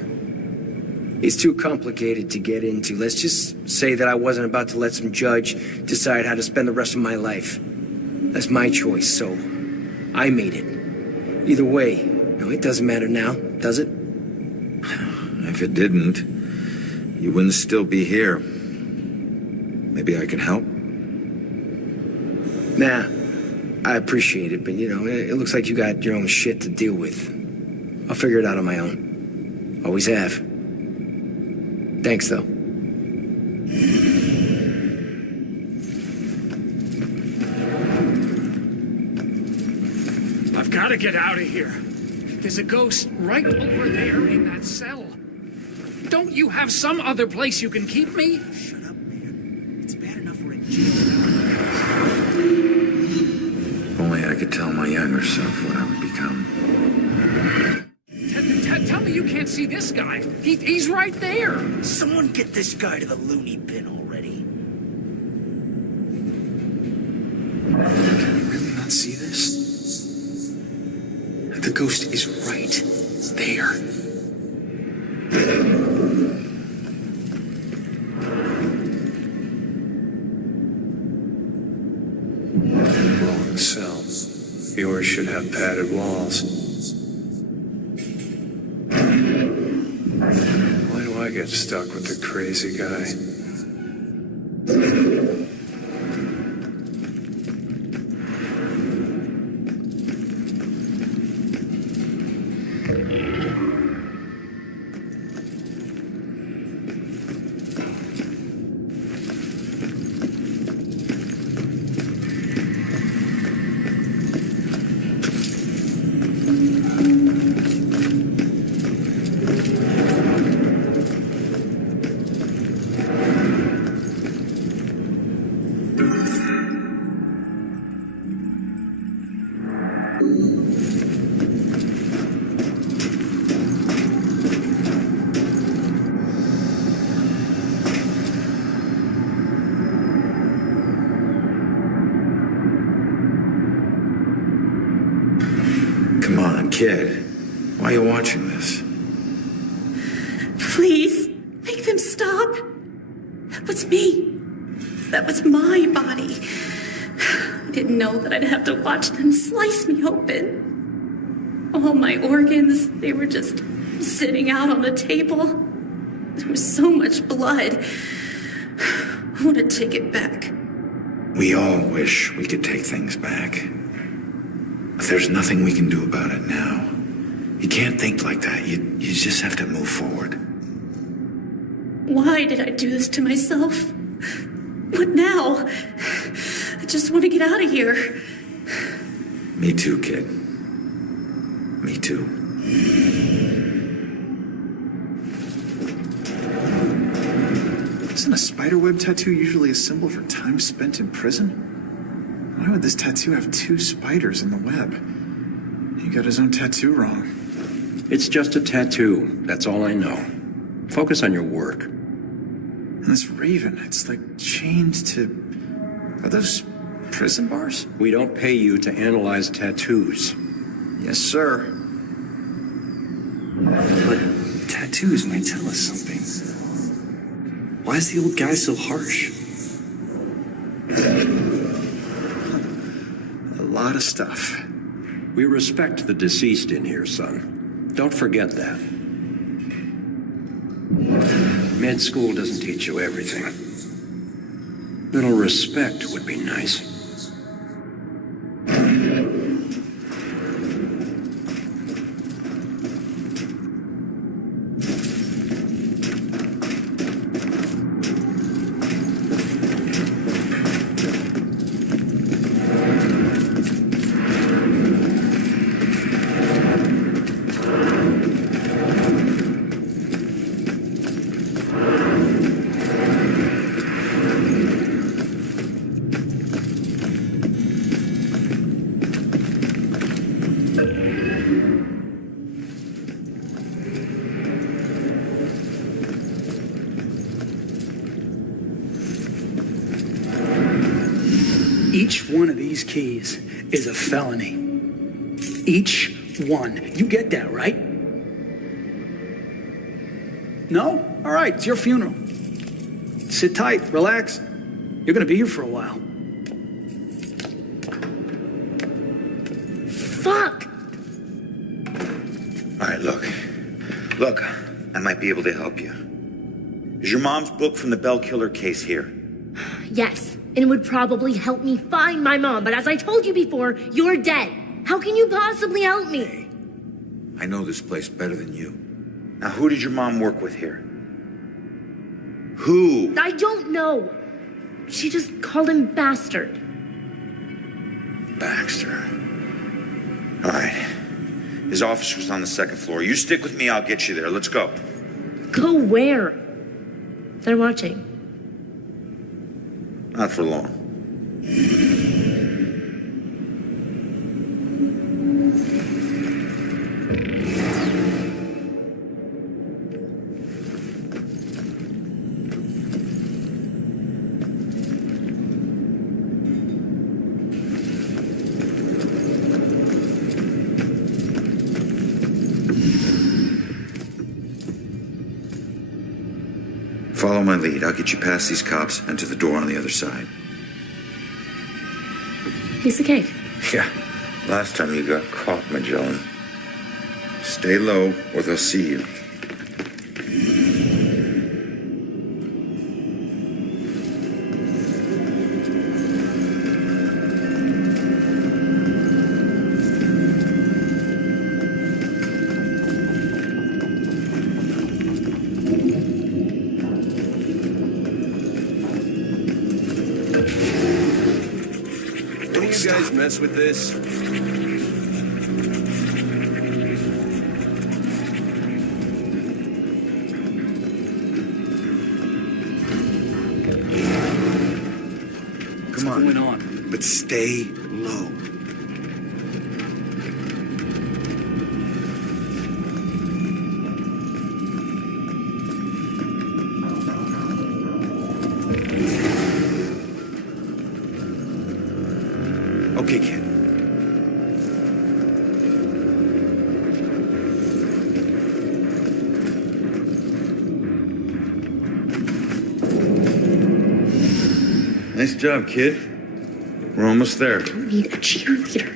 It's too complicated to get into. Let's just say that I wasn't about to let some judge decide how to spend the rest of my life. That's my choice, so I made it. Either way, no, it doesn't matter now, does it? If it didn't, you wouldn't still be here. Maybe I can help? Nah, I appreciate it, but it looks like you got your own shit to deal with. I'll figure it out on my own. Always have. Thanks, though. I've got to get out of here. There's a ghost right over there in that cell. Don't you have some other place you can keep me? Shut up, man. It's bad enough we're in jail. If only I could tell my younger self what I would become. Tell me you can't see this guy. He's right there. Someone get this guy to the loony bin already. Can you really not not see this? The ghost is right there. Wrong cell. Yours should have padded walls. Why do I get stuck with the crazy guy? Come on, kid. Why are you watching this? Please, make them stop. That was me. That was my body. I didn't know that I'd have to watch them slice me open. All my organs, they were just sitting out on the table. There was so much blood. I want to take it back. We all wish we could take things back. But there's nothing we can do about it now. You can't think like that. You just have to move forward. Why did I do this to myself? What now? I just want to get out of here. Me too, kid. Me too. Isn't a spiderweb tattoo usually a symbol for time spent in prison? Why would this tattoo have two spiders in the web? He got his own tattoo wrong. It's just a tattoo. That's all I know. Focus on your work. And this raven, it's like chained to... Are those prison bars? We don't pay you to analyze tattoos. Yes, sir. But tattoos might tell us something. Why is the old guy so harsh? A lot of stuff. We respect the deceased in here, son. Don't forget that. Med school doesn't teach you everything. Little respect would be nice. Each one of these keys is a felony. Each one. You get that, right? No? All right, it's your funeral. Sit tight, relax. You're gonna be here for a while. Fuck! All right, look. Look, I might be able to help you. Is your mom's book from the Bell Killer case here? Yes, and it would probably help me find my mom, but as I told you before, you're dead. How can you possibly help me? I know this place better than you. Now, who did your mom work with here? Who? I don't know. She just called him bastard. Baxter. All right. His office was on the second floor. You stick with me, I'll get you there. Let's go. Go where? They're watching. Not for long. Follow my lead. I'll get you past these cops and to the door on the other side. Piece of cake. Yeah. Last time you got caught, Magellan. Stay low or they'll see you. Don't you guys mess with this? Come on. What's going on? But stay low. Okay, kid. Nice job, kid. We're almost there. You need a cheerleader.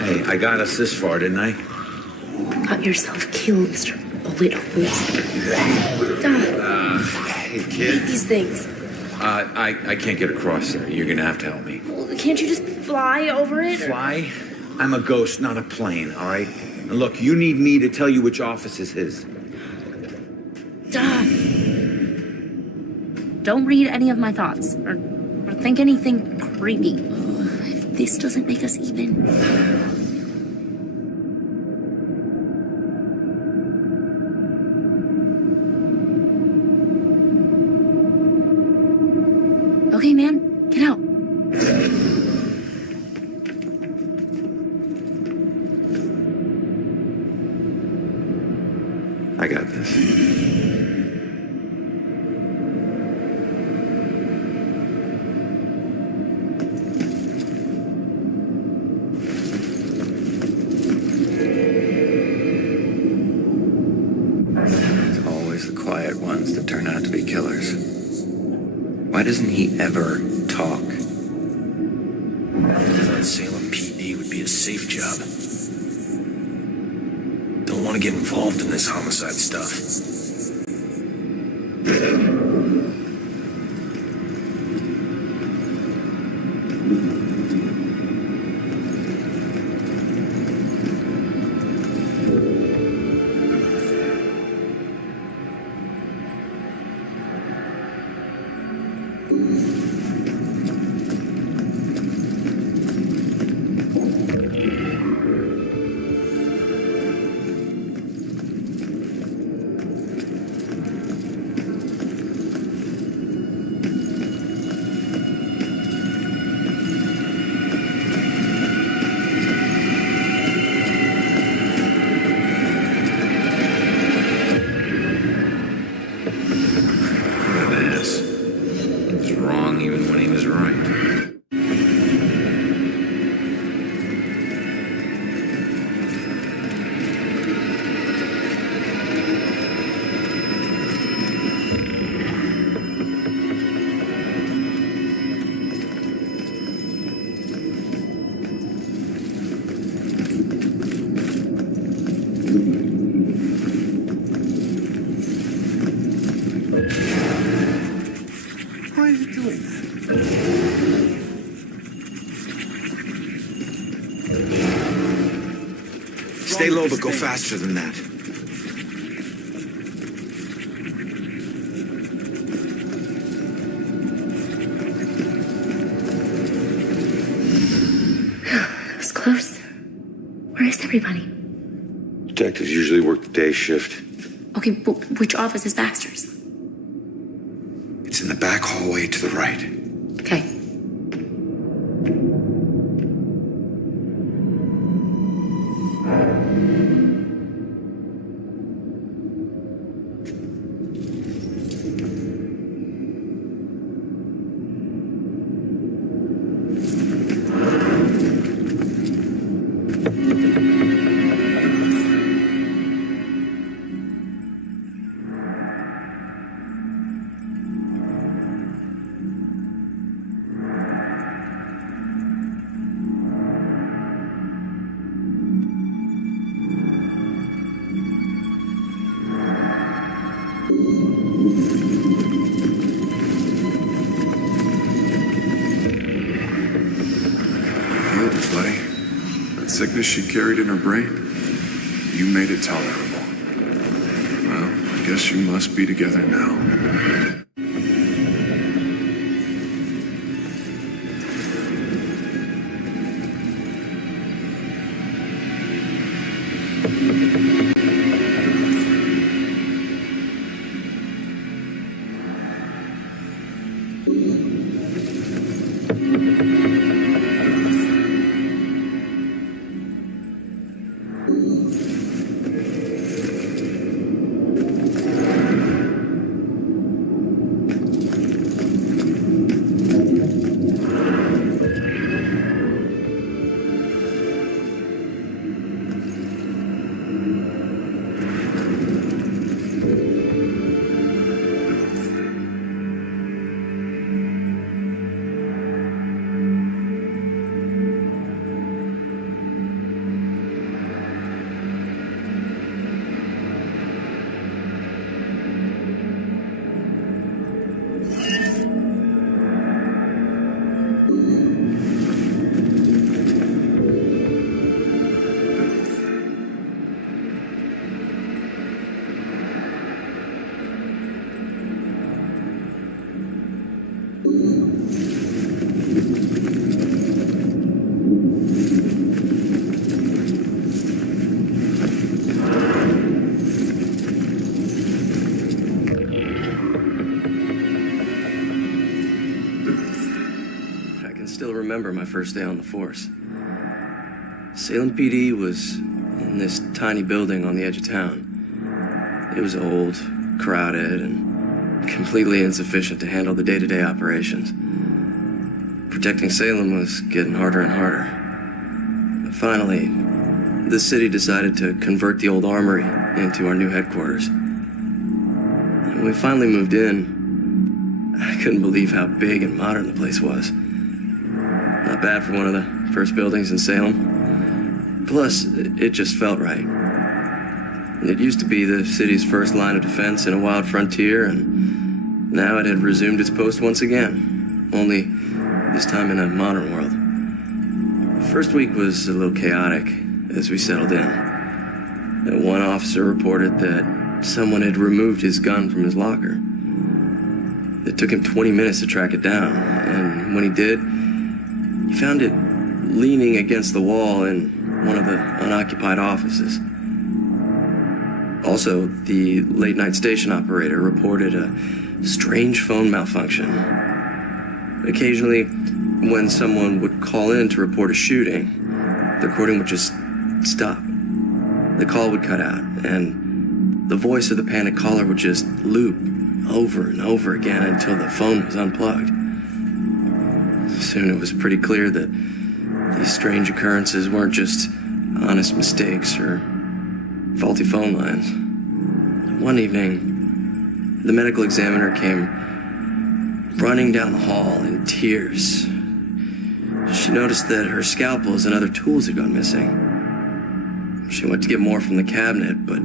Hey, I got us this far, didn't I? You got yourself killed, Mr. Bullet Holes. Hey, kid. These things. I can't get across there. You're gonna have to help me. Well, can't you just fly over it? Fly? I'm a ghost, not a plane, all right? And look, you need me to tell you which office is his. Don't read any of my thoughts, or think anything creepy. If this doesn't make us even. Okay, man, get out. I got this. It's always the quiet ones that turn out to be killers. Why doesn't he ever talk? I thought Salem PD would be a safe job. Don't want to get involved in this homicide stuff. Why is it doing that? Stay low, but go faster than that. That was close. Where is everybody? Detectives usually work the day shift. Okay, but which office is Baxter's? It's in the back hallway to the right. Okay. sickness she carried in her brain. You made it tolerable. Well, I guess you must be together now. Remember my first day on the force. Salem PD was in this tiny building on the edge of town. It was old, crowded, and completely insufficient to handle the day-to-day operations. Protecting Salem was getting harder and harder. But finally, the city decided to convert the old armory into our new headquarters. And when we finally moved in, I couldn't believe how big and modern the place was. Not bad for one of the first buildings in Salem. Plus, it just felt right. It used to be the city's first line of defense in a wild frontier, and now it had resumed its post once again, only this time in a modern world. The first week was a little chaotic as we settled in. One officer reported that someone had removed his gun from his locker. It took him 20 minutes to track it down, and when he did, he found it leaning against the wall in one of the unoccupied offices. Also, the late-night station operator reported a strange phone malfunction. Occasionally, when someone would call in to report a shooting, the recording would just stop. The call would cut out, and the voice of the panicked caller would just loop over and over again until the phone was unplugged. Soon it was pretty clear that these strange occurrences weren't just honest mistakes or faulty phone lines. One evening, the medical examiner came running down the hall in tears. She noticed that her scalpels and other tools had gone missing. She went to get more from the cabinet, but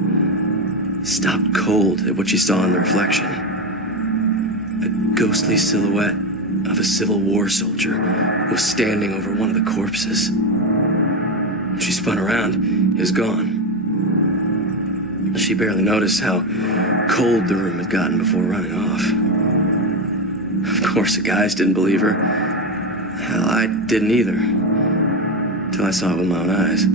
stopped cold at what she saw in the reflection. A ghostly silhouette of a Civil War soldier was standing over one of the corpses. She spun around. He was gone. She barely noticed how cold the room had gotten before running off. Of course, the guys didn't believe her. Hell, I didn't either. Till I saw it with my own eyes.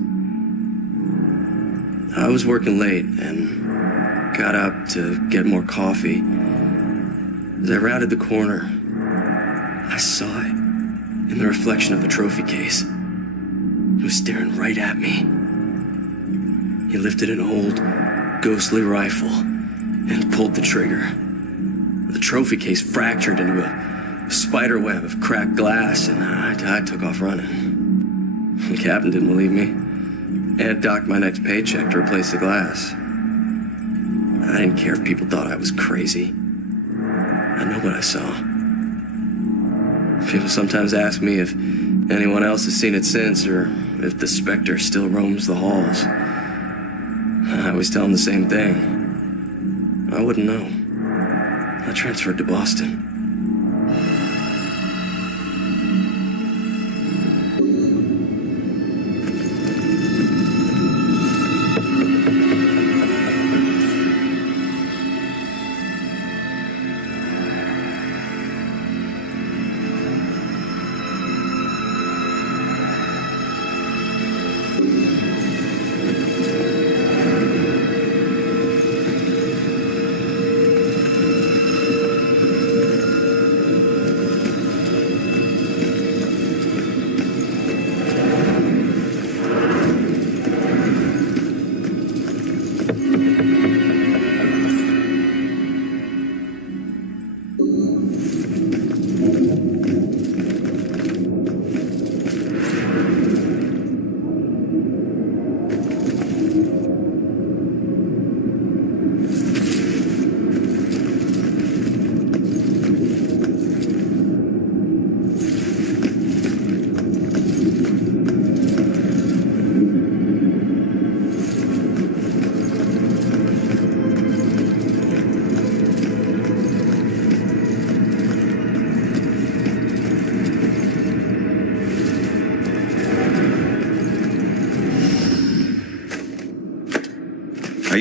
I was working late and got up to get more coffee. As I rounded the corner, I saw it in the reflection of the trophy case. It was staring right at me. He lifted an old, ghostly rifle and pulled the trigger. The trophy case fractured into a spider web of cracked glass, and I took off running. The captain didn't believe me and docked my next paycheck to replace the glass. I didn't care if people thought I was crazy. I know what I saw. People sometimes ask me if anyone else has seen it since, or if the specter still roams the halls. I always tell them the same thing. I wouldn't know. I transferred to Boston.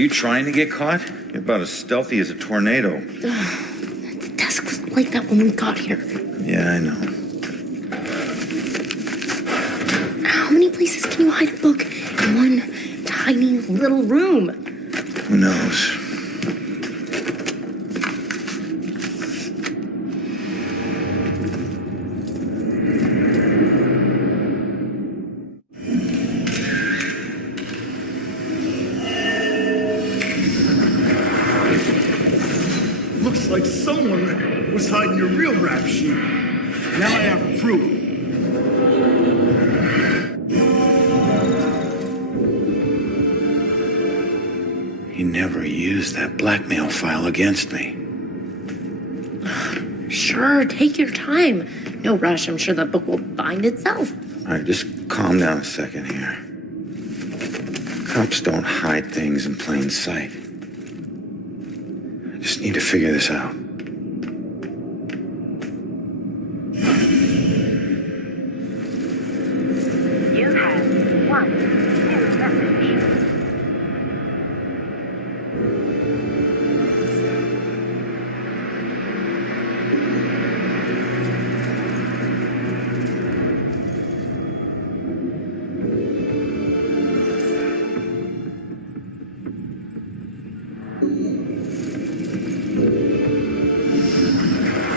you trying to get caught? You're about as stealthy as a tornado. The desk was like that when we got here. Yeah, I know. How many places can you hide a book in one tiny little room? Who knows? Looks like someone was hiding your real rap sheet. Now I have proof. He never used that blackmail file against me. Sure, take your time. No rush. I'm sure the book will find itself. All right, just calm down a second here. Cops don't hide things in plain sight. I just need to figure this out. You have one new message.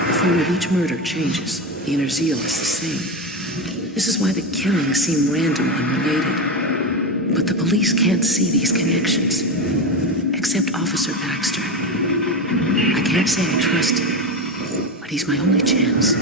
The form of each murder changes. The inner zeal is the same. This is why the killings seem random, unrelated. But the police can't see these connections. Except Officer Baxter. I can't say I trust him, but he's my only chance.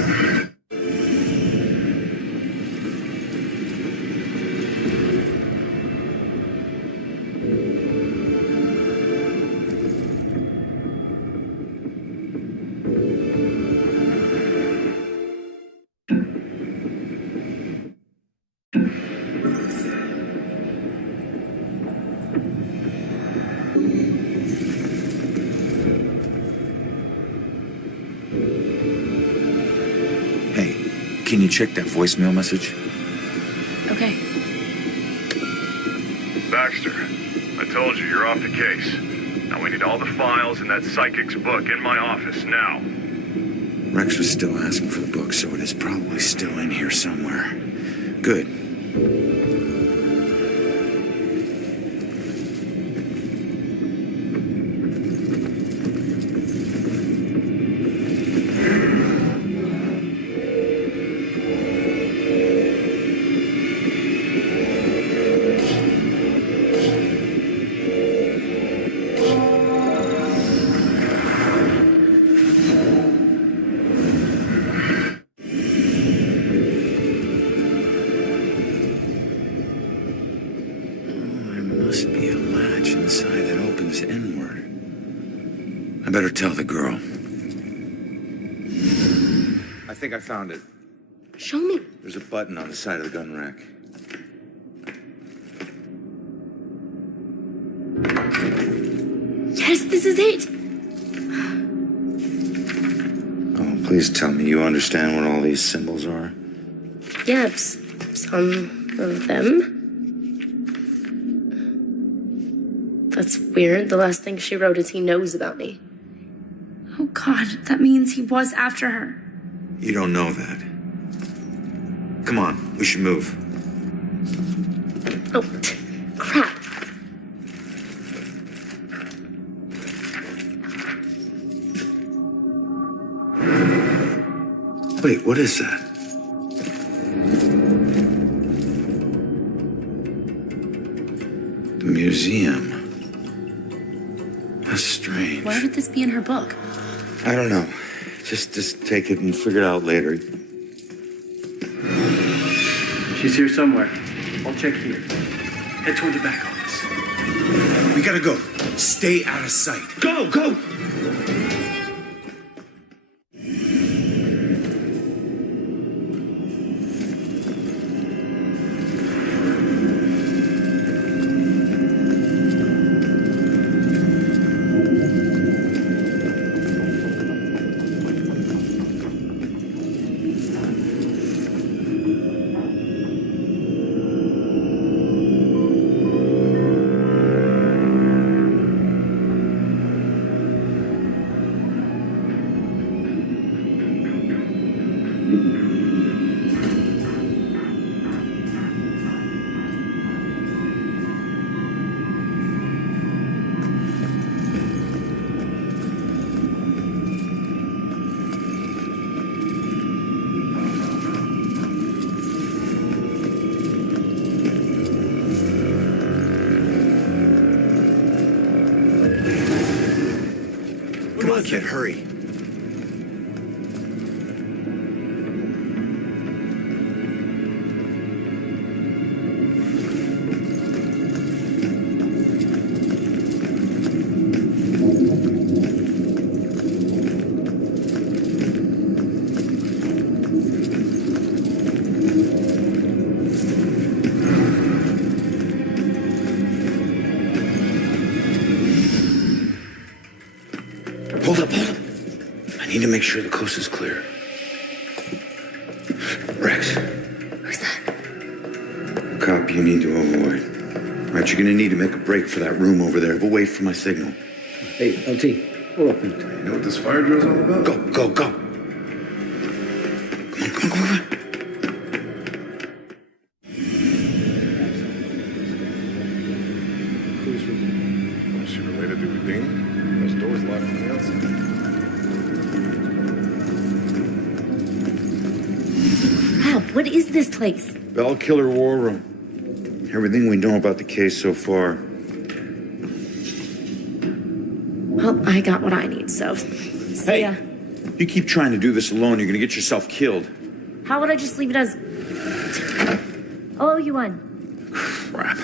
Can you check that voicemail message? Okay. Baxter, I told you, you're off the case. Now we need all the files in that psychic's book in my office now. Rex was still asking for the book, so it is probably still in here somewhere. Good. I better tell the girl. I think I found it. Show me. There's a button on the side of the gun rack. Yes, this is it. Oh, please tell me you understand what all these symbols are. Yes, some of them. That's weird. The last thing she wrote is he knows about me. Oh, God, that means he was after her. You don't know that. Come on, we should move. Oh, crap. Wait, what is that? The museum. That's strange. Why would this be in her book? I don't know. Just take it and figure it out later. She's here somewhere. I'll check here. Head toward the back office. We gotta go. Stay out of sight. Go, go! kid. Hurry. Hold up. I need to make sure the coast is clear. Rex. Who's that? A cop you need to avoid. All right, you're gonna need to make a break for that room over there. We'll wait for my signal. Hey, LT, pull up. You know what this fire drill's all about? Go. Come on. Was she related to Houdini? Those doors locked from the outside. Crap, what is this place? Bell Killer War Room. Everything we know about the case so far. Well, I got what I need, so see ya. You keep trying to do this alone, you're gonna get yourself killed. How would I just leave it as... I'll owe you one. Crap.